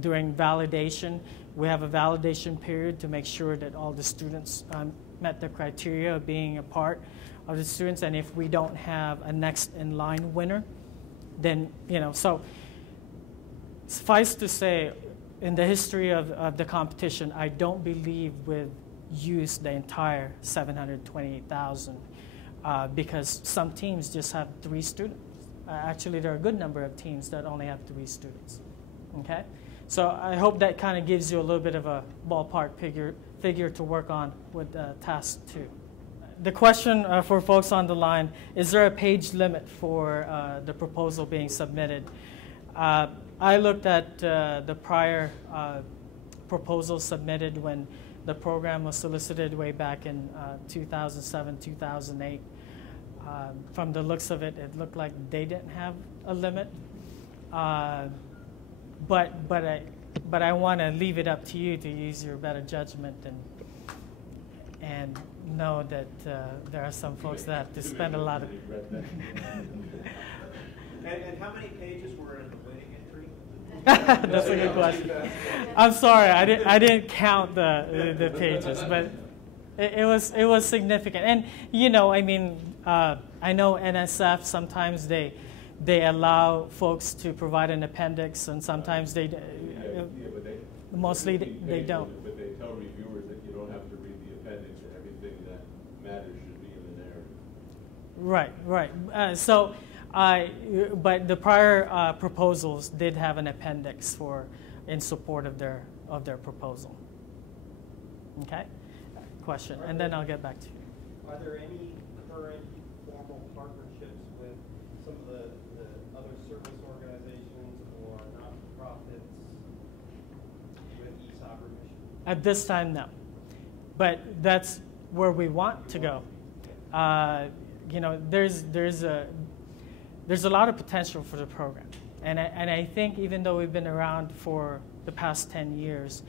during validation we have a validation period to make sure that all the students met the criteria of being a part of the students, and if we don't have a next in line winner, then so suffice to say, in the history of the competition, I don't believe we've used the entire $728,000 because some teams just have 3 students. Actually, there are a good number of teams that only have 3 students. Okay, so I hope that kind of gives you a little bit of a ballpark figure to work on with task 2. The question for folks on the line: is there a page limit for the proposal being submitted? I looked at the prior proposal submitted when the program was solicited way back in 2007, 2008. From the looks of it, it looked like they didn't have a limit. But I want to leave it up to you to use your better judgment and know that there are some folks that have to spend a lot of. And how many pages were in the winning entry? That's a good question. I'm sorry, I didn't count the pages, but it was significant. And I mean, I know NSF sometimes they allow folks to provide an appendix, and sometimes mostly they don't. But they tell reviewers that you don't have to read the appendix, or everything that matters should be in the narrative. Right. But the prior proposals did have an appendix in support of their proposal. Okay, question, and then I'll get back to you. Are there any current formal partnerships with some of the other service organizations or not-for-profits At this time, no. But that's where we want to go. There's a lot of potential for the program. And I think even though we've been around for the past 10 years,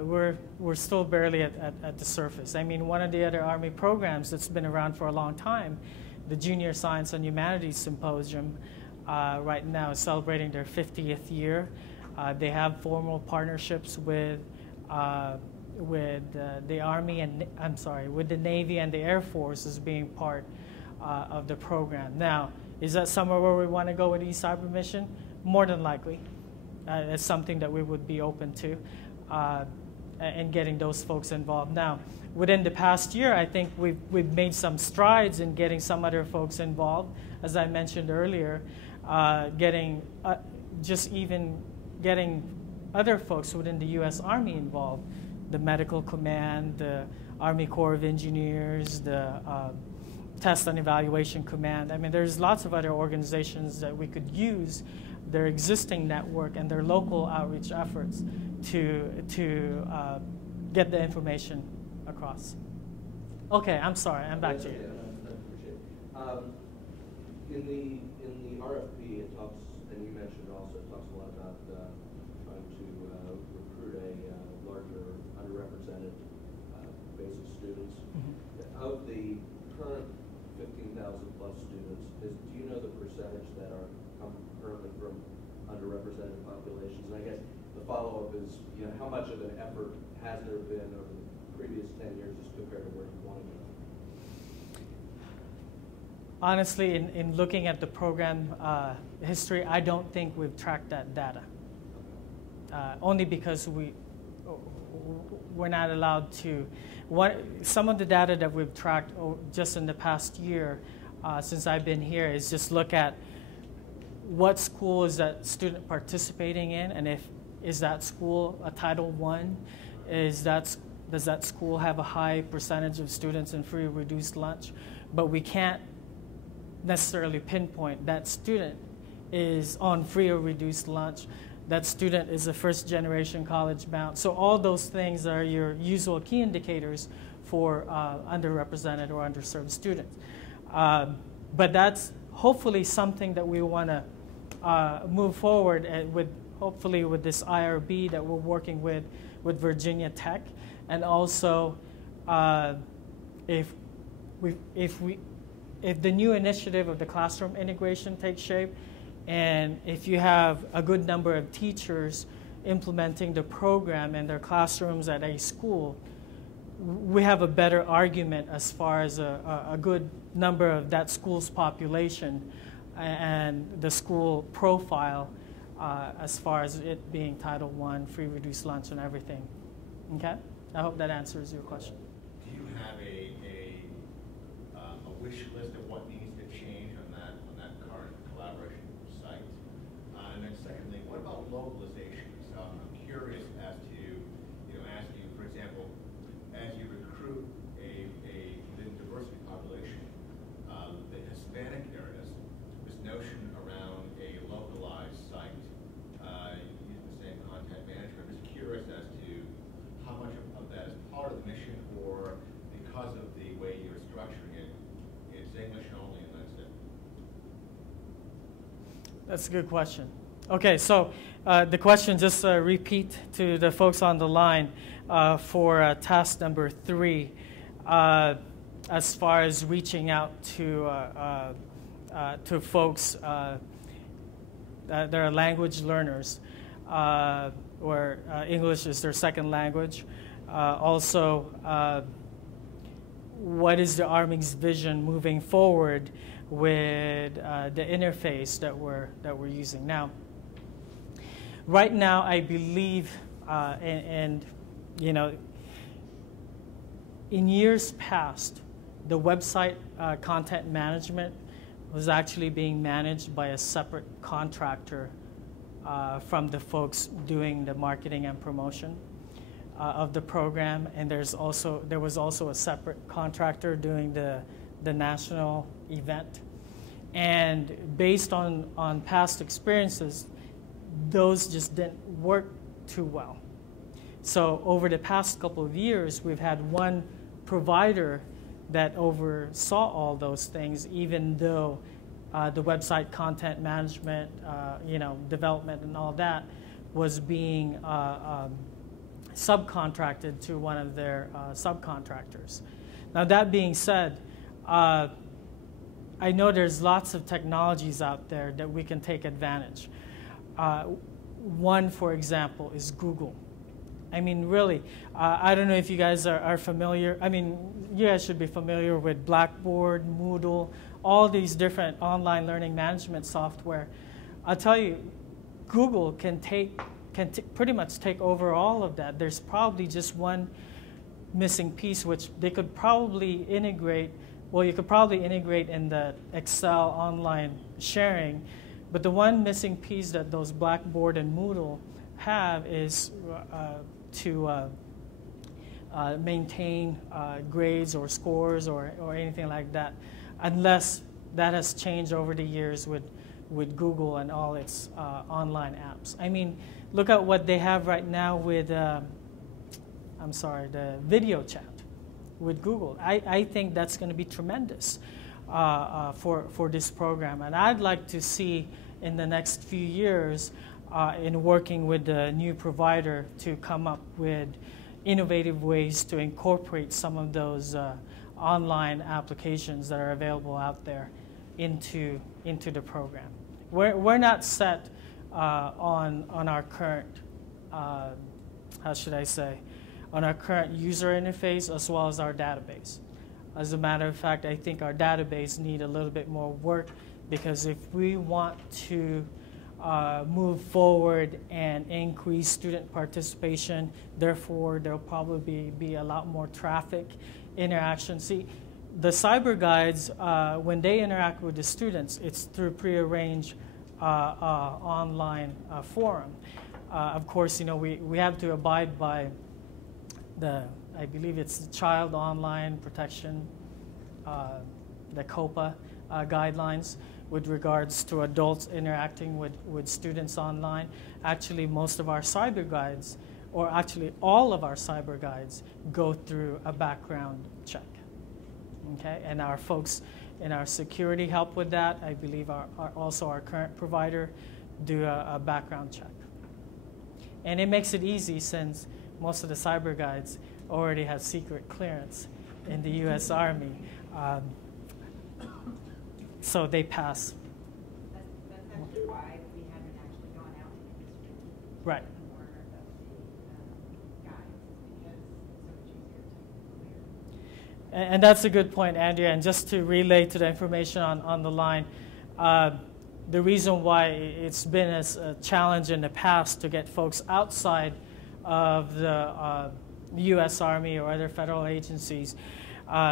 we're still barely at the surface. I mean, one of the other Army programs that's been around for a long time, the Junior Science and Humanities Symposium, right now is celebrating their 50th year. They have formal partnerships with the Army and with the Navy and the Air Force as being part of the program. Now, is that somewhere where we want to go with eCyberMission? More than likely. It's something that we would be open to and getting those folks involved. Now, within the past year, I think we've made some strides in getting some other folks involved. As I mentioned earlier, getting other folks within the U.S. Army involved, the Medical Command, the Army Corps of Engineers, the Test and Evaluation Command. I mean, there's lots of other organizations that we could use their existing network and their local outreach efforts to get the information across. Okay, I'm sorry, I'm back to you. In the RFP, it talks, and you mentioned also, it talks a lot about trying to recruit a larger underrepresented base of students. Mm-hmm. Of the current 15,000 plus students, do you know the percentage that are currently from underrepresented populations? And I guess the follow-up is, how much of an effort has there been over the previous 10 years as compared to where you want to go? Honestly, in looking at the program history, I don't think we've tracked that data. Only because we're not allowed to. Some of the data that we've tracked just in the past year, since I've been here, is just look at what school is that student participating in, and is that school a Title I? Does that school have a high percentage of students in free or reduced lunch? But we can't necessarily pinpoint that student is on free or reduced lunch. That student is a first-generation college bound. So all those things are your usual key indicators for underrepresented or underserved students. But that's hopefully something that we want to move forward with, hopefully with this IRB that we're working with Virginia Tech. And also, if the new initiative of the classroom integration takes shape, and if you have a good number of teachers implementing the program in their classrooms at a school, we have a better argument as far as a good number of that school's population and the school profile as far as it being Title I, free reduced lunch and everything. Okay? I hope that answers your question. Do you have a wish list of what needs to change on that current collaboration site? And then secondly, what about localization? So I'm curious as to, ask you, for example, as you recruit the diversity population, the Hispanic areas, this notion around a localized site, using the same content management, I'm just curious as to how much of that is part of the mission, or because of the way you're structuring it, it's English only and that's it? That's a good question. Okay, so the question, just repeat to the folks on the line for task number 3, as far as reaching out to folks that are language learners, where English is their second language. Also, what is the Army's vision moving forward with the interface that we're using now? Right now, I believe, in years past, the website content management was actually being managed by a separate contractor from the folks doing the marketing and promotion of the program, and there was also a separate contractor doing the national event. And based on past experiences, those just didn't work too well. So over the past couple of years, we've had one provider that oversaw all those things, even though the website content management, development and all that was being subcontracted to one of their subcontractors. Now that being said, I know there's lots of technologies out there that we can take advantage. One, for example, is Google. I mean, really, I don't know if you guys are familiar. I mean, you guys should be familiar with Blackboard, Moodle, all these different online learning management software. I'll tell you, Google can pretty much take over all of that. There's probably just one missing piece, which they could probably integrate. Well, you could probably integrate in the Excel online sharing, but the one missing piece that those Blackboard and Moodle have is to maintain grades or scores or anything like that, unless that has changed over the years with Google and all its online apps. I mean, look at what they have right now with, the video chat with Google. I think that's going to be tremendous for this program. And I'd like to see in the next few years in working with the new provider to come up with innovative ways to incorporate some of those online applications that are available out there into the program. We're not set on our current, how should I say, on our current user interface as well as our database. As a matter of fact, I think our database needs a little bit more work, because if we want to move forward and increase student participation, therefore there'll probably be a lot more traffic interaction. See, the cyber guides, when they interact with the students, it's through prearranged online forum. Of course, we have to abide by I believe it's the Child Online Protection, the COPA guidelines with regards to adults interacting with students online. Actually, most of our cyber guides, or actually all of our cyber guides, go through a background check. Okay, and our folks in our security help with that. I believe also our current provider do a background check. And it makes it easy, since most of the cyber guides already have secret clearance in the U.S. Army. So they pass. That's actually why we haven't actually gone out to industry. Right. More of the guides, because it's so much easier to clear. And that's a good point, Andrea. And just to relay to the information on the line, the reason why it's been a challenge in the past to get folks outside of the U.S. Army or other federal agencies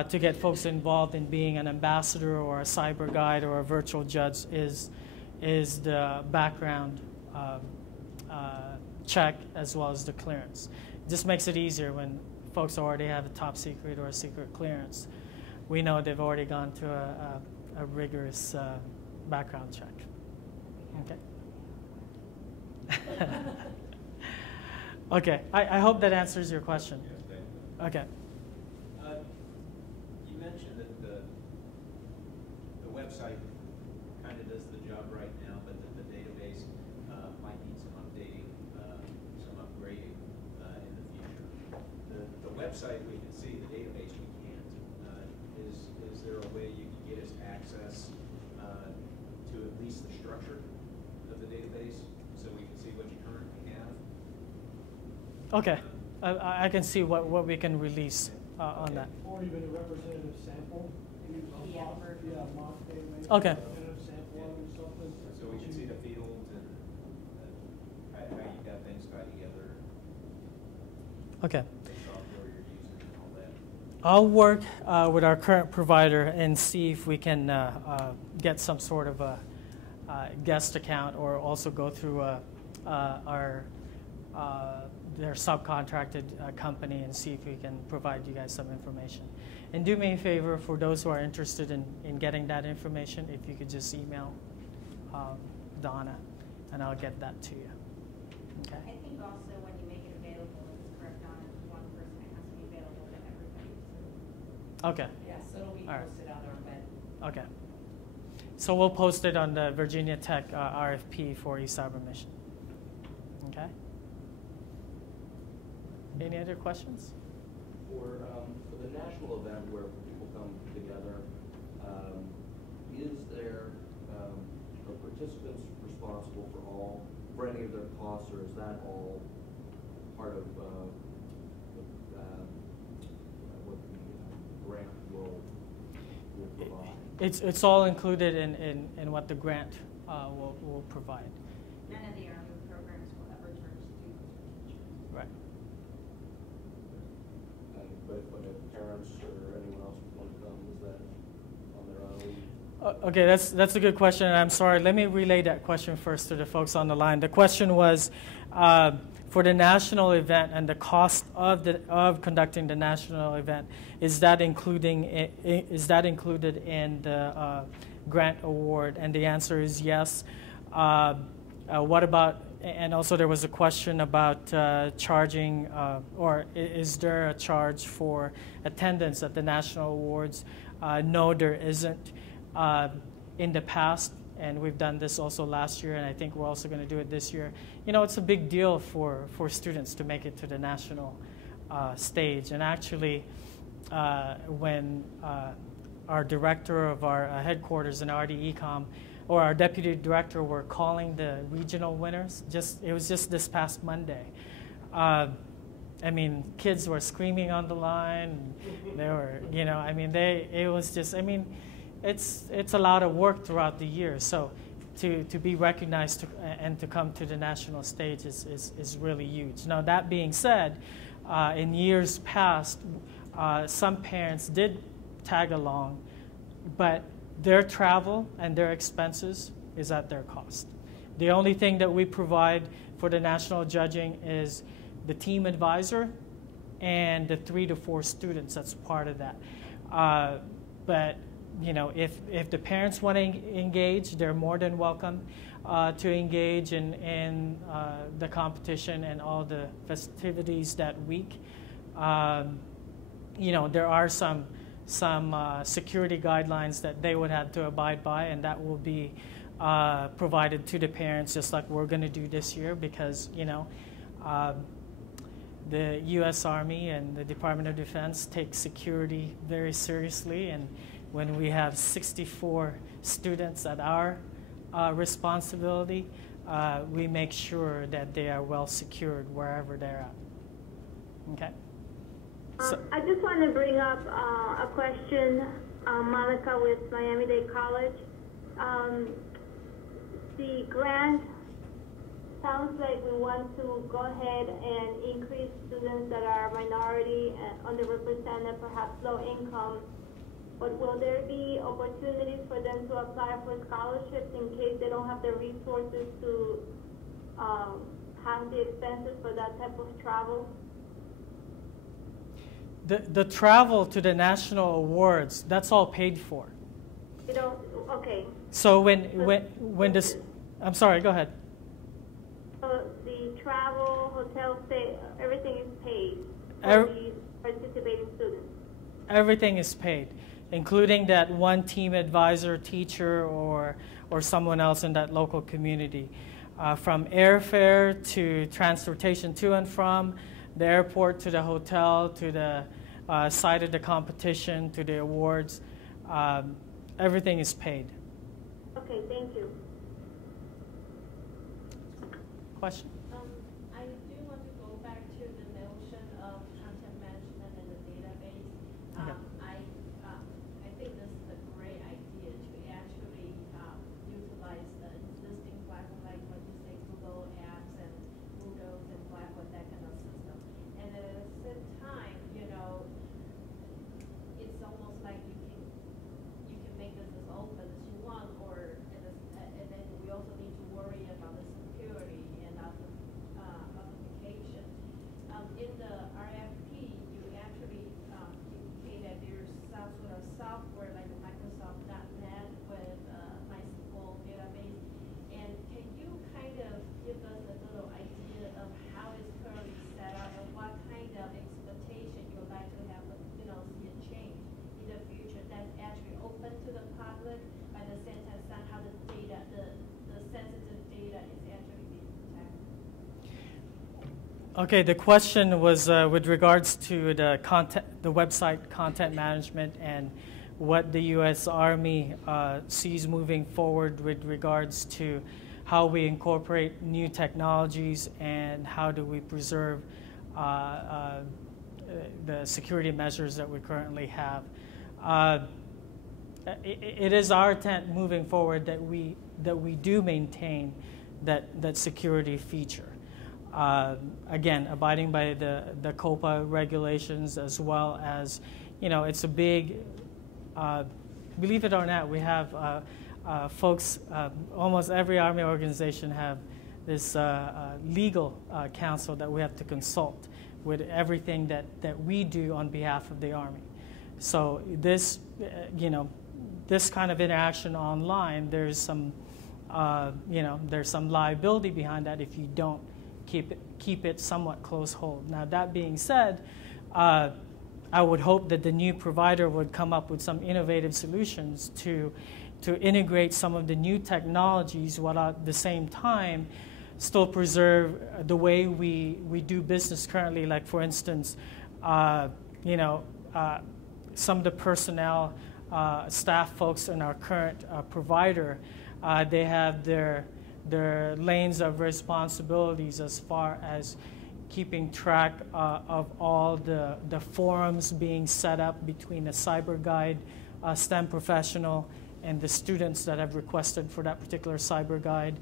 to get folks involved in being an ambassador or a cyber guide or a virtual judge is the background check as well as the clearance. It just makes it easier when folks already have a top secret or a secret clearance. We know they've already gone through a rigorous background check. Okay. Okay, I hope that answers your question. Okay. You mentioned that the website kind of does the job right now, but that the database might need some updating, some upgrading in the future. The website we can see, the database we can't. Is there a way you can get us access to at least the structure of the database so we can see what you currently have? Okay, I can see what we can release on that. Or even a representative sample. Mock database. Okay. Representative sample or something. So we can see the fields and how you got things tied together. Okay. The software you're using and all that. I'll work with our current provider and see if we can get some sort of a guest account, or also go through their subcontracted company and see if we can provide you guys some information. And do me a favor, for those who are interested in getting that information, if you could just email Donna, and I'll get that to you. Okay? I think also when you make it available, it's correct Okay. Yes, it'll be All right. posted on our web. Okay. So we'll post it on the Virginia Tech RFP for eCyberMission. Okay. Any other questions? For the national event where people come together, is there are participants responsible for any of their costs, or is that all part of what the grant will provide? It's all included in what the grant will provide. None of the Army programs will ever charge students or teachers. Right. But if parents or anyone else want to come, is that on their own? Okay, that's a good question, and I'm sorry. Let me relay that question first to the folks on the line. The question was for the national event and the cost of conducting the national event. Is that included in the grant award? And the answer is yes. What about? And also there was a question about charging, or is there a charge for attendance at the national awards? No, there isn't. In the past, and we've done this also last year, and I think we're also going to do it this year. You know, it's a big deal for students to make it to the national stage. And actually, when our director of our headquarters in RDECom, or our deputy director, were calling the regional winners, it was just this past Monday. I mean, kids were screaming on the line. They were, you know, I mean, it was just, I mean, it's a lot of work throughout the year. So to be recognized and to come to the national stage is really huge. Now, that being said, in years past, some parents did tag along, but their travel and their expenses is at their cost. The only thing that we provide for the national judging is the team advisor and the 3 to 4 students that's part of that. But you know, if the parents want to engage, they're more than welcome to engage in the competition and all the festivities that week. You know, there are some security guidelines that they would have to abide by, and that will be provided to the parents, just like we're going to do this year, because, you know, the U.S. Army and the Department of Defense take security very seriously, and when we have 64 students at our responsibility, we make sure that they are well secured wherever they're at. Okay? So, I just want to bring up a question, Monica with Miami-Dade College. The grant sounds like we want to go ahead and increase students that are minority and underrepresented, perhaps low income. But will there be opportunities for them to apply for scholarships in case they don't have the resources to have the expenses for that type of travel? the travel to the national awards, that's all paid for. You know, okay. So when this, I'm sorry, go ahead. So the travel, hotel stay, everything is paid for the participating students? Everything is paid, including that one team advisor, teacher, or someone else in that local community. From airfare to transportation to and from the airport to the hotel to the site of the competition to the awards, everything is paid. Okay, thank you. Question? I do want to go back to the notion of content management and the database. Okay. I think this is a great idea to actually utilize the existing platform, like what you say, Google Apps and Moodles and Blackboard, that kind of system. And at the same time, you know, it's almost like you can make this as open as you want, and then we also need to worry about the security and not the Okay, the question was with regards to the website content management and what the U.S. Army sees moving forward with regards to how we incorporate new technologies and how do we preserve the security measures that we currently have. It is our intent moving forward that we do maintain that security feature. Again, abiding by the COPA regulations, as well as, it's a big, believe it or not, we have folks, almost every Army organization have this legal counsel that we have to consult with everything that we do on behalf of the Army. So this, this kind of interaction online, there's some, there's some liability behind that if you don't keep it somewhat close hold. Now, that being said, I would hope that the new provider would come up with some innovative solutions to integrate some of the new technologies while at the same time still preserve the way we do business currently. Like, for instance, some of the personnel, staff folks in our current provider, they have their lanes of responsibilities as far as keeping track of all the forums being set up between the cyber guide STEM professional and the students that have requested for that particular cyber guide,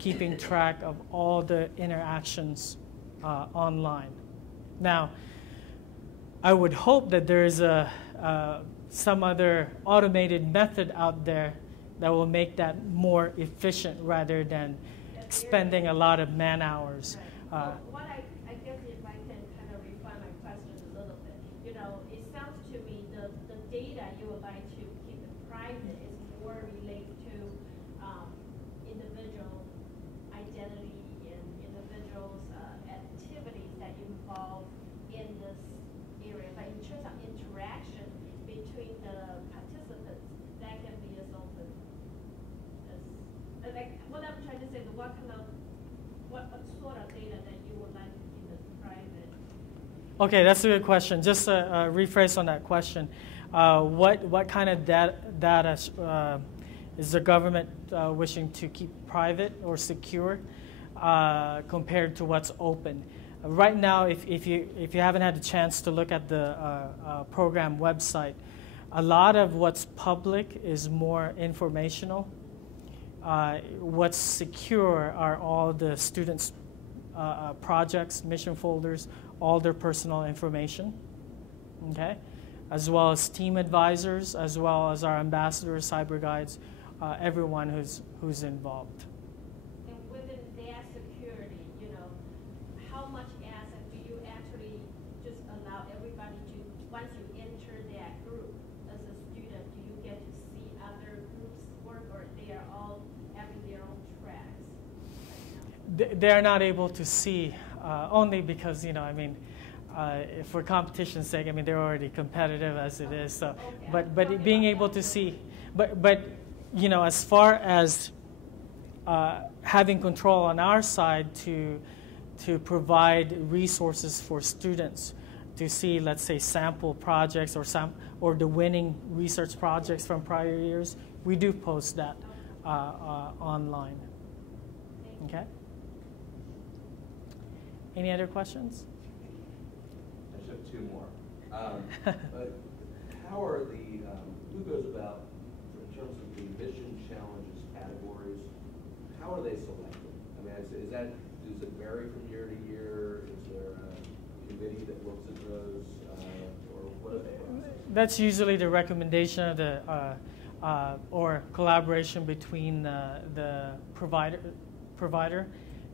keeping track of all the interactions online. Now, I would hope that there's some other automated method out there that will make that more efficient rather than spending a lot of man hours. What I guess if I can kind of refine my question a little bit, it sounds to me the data you would like to keep it private is more related to individual identity and individuals' activities that involve in this area. But in terms of interaction between the participants, that can be as open as, like, what I'm trying to say, what sort of data that you would like to keep as private? Okay, that's a good question. Just a rephrase on that question. What kind of data is the government wishing to keep private or secure compared to what's open? Right now, if you haven't had the chance to look at the program website, a lot of what's public is more informational. What's secure are all the students' projects, mission folders, all their personal information, okay? As well as team advisors, as well as our ambassadors, cyber guides, everyone who's involved. And within that security, how much asset do you actually just allow everybody to, once you enter that group as a student, do you get to see other groups work, or they are all having their own tracks right now? They're not able to see, only because, for competition's sake, they're already competitive as it is. So, Okay. but being able to see, but as far as having control on our side to provide resources for students to see, let's say, sample projects or the winning research projects from prior years, we do post that online. Okay. Any other questions? I just have two more. But how are who goes about, in terms of the mission challenges categories, how are they selected? Does it vary from year to year? Is there a committee that looks at those, or what is the process? That's usually the recommendation of the or collaboration between the provider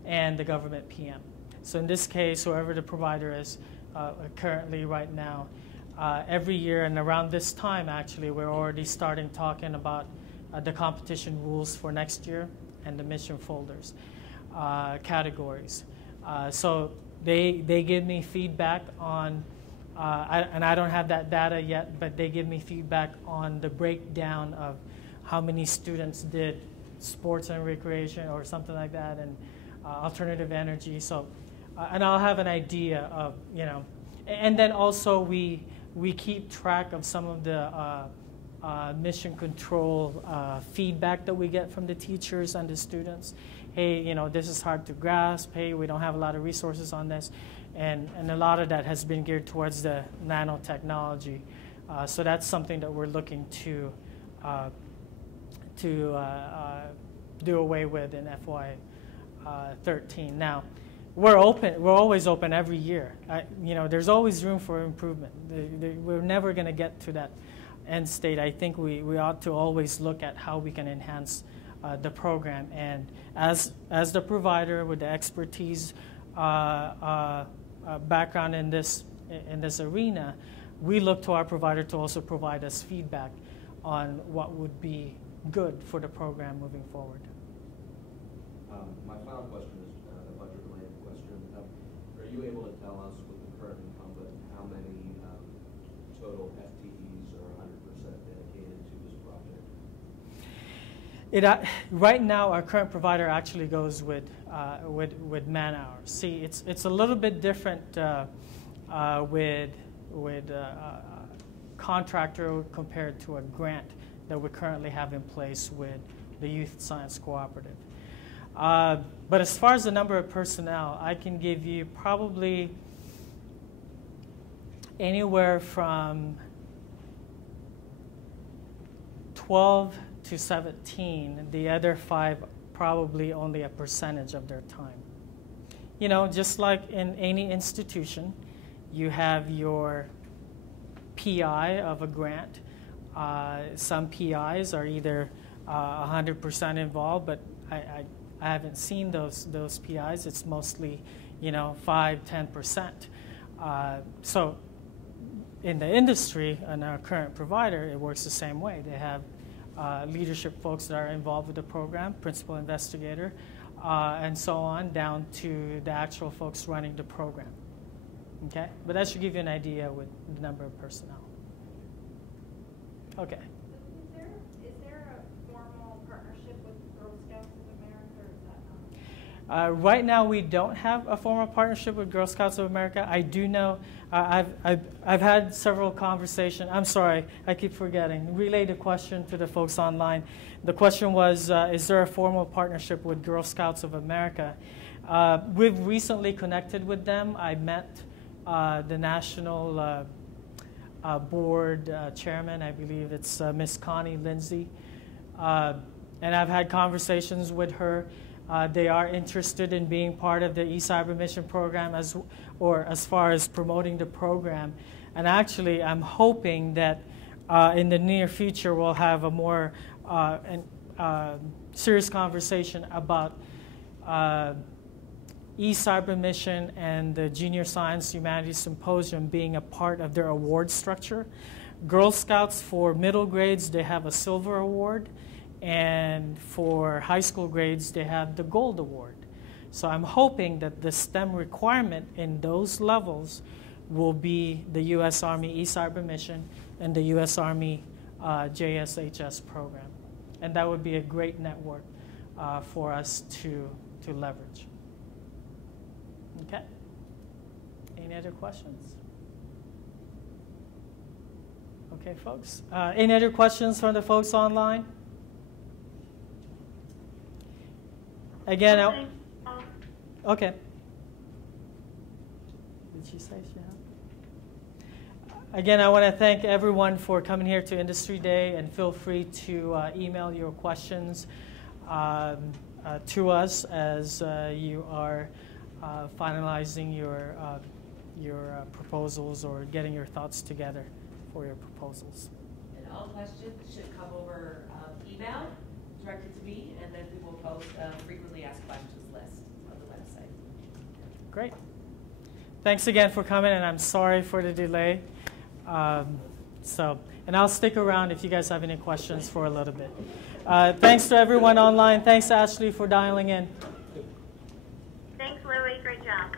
and the government PM. So in this case, whoever the provider is currently right now, every year and around this time, actually, we're already starting talking about the competition rules for next year and the mission folders categories. So they give me feedback on, and I don't have that data yet, but they give me feedback on the breakdown of how many students did sports and recreation or something like that, and alternative energy. So and I'll have an idea of, you know, and then also we keep track of some of the mission control feedback that we get from the teachers and the students. Hey, you know, this is hard to grasp. Hey, we don't have a lot of resources on this. And a lot of that has been geared towards the nanotechnology. So that's something that we're looking to do away with in FY13. Now, we're open. We're always open every year. You know, there's always room for improvement. We're never going to get to that end state. I think we ought to always look at how we can enhance the program. And as the provider with the expertise background in this arena, we look to our provider to also provide us feedback on what would be good for the program moving forward. My final question is a budget-related question. Are you able to tell us with the current incumbent how many total FTEs are 100% dedicated to this project? Right now, our current provider actually goes with man hours. See, it's a little bit different with contractor compared to a grant that we currently have in place with the Youth Science Cooperative. But as far as the number of personnel, I can give you probably anywhere from 12 to 17. The other 5 probably only a percentage of their time. You know, just like in any institution, you have your PI of a grant. Some PIs are either 100% involved, but I haven't seen those PIs. It's mostly, you know, 5–10%. So in the industry and our current provider, it works the same way. They have leadership folks that are involved with the program, principal investigator, and so on, down to the actual folks running the program. Okay, but that should give you an idea with the number of personnel. Okay. Is there a formal partnership with Girl Scouts of America, or is that not? Right now, we don't have a formal partnership with Girl Scouts of America. I do know I've had several conversations. I'm sorry, I keep forgetting. Relay the question to the folks online. The question was, is there a formal partnership with Girl Scouts of America? We've recently connected with them. I met the national board chairman. I believe it's Miss Connie Lindsay. And I've had conversations with her. They are interested in being part of the eCyberMission program as far as promoting the program. And actually, I'm hoping that in the near future we'll have a more serious conversation about eCyberMission and the Junior Science Humanities Symposium being a part of their award structure. Girl Scouts for middle grades, they have a silver award. And for high school grades, they have the gold award. So I'm hoping that the STEM requirement in those levels will be the U.S. Army eCyberMission and the U.S. Army JSHS program. And that would be a great network for us to leverage. Okay? Any other questions? Okay, folks. Any other questions from the folks online? Again, okay. Did she say she had? Again, I want to thank everyone for coming here to Industry Day, and feel free to email your questions to us as you are finalizing your proposals or getting your thoughts together for your proposals. And all questions should come over email directed to me, and then we will post a frequently asked questions list on the website. Great. Thanks again for coming, and I'm sorry for the delay. And I'll stick around if you guys have any questions for a little bit. Thanks to everyone online. Thanks, Ashley, for dialing in. Thanks, Louie. Great job.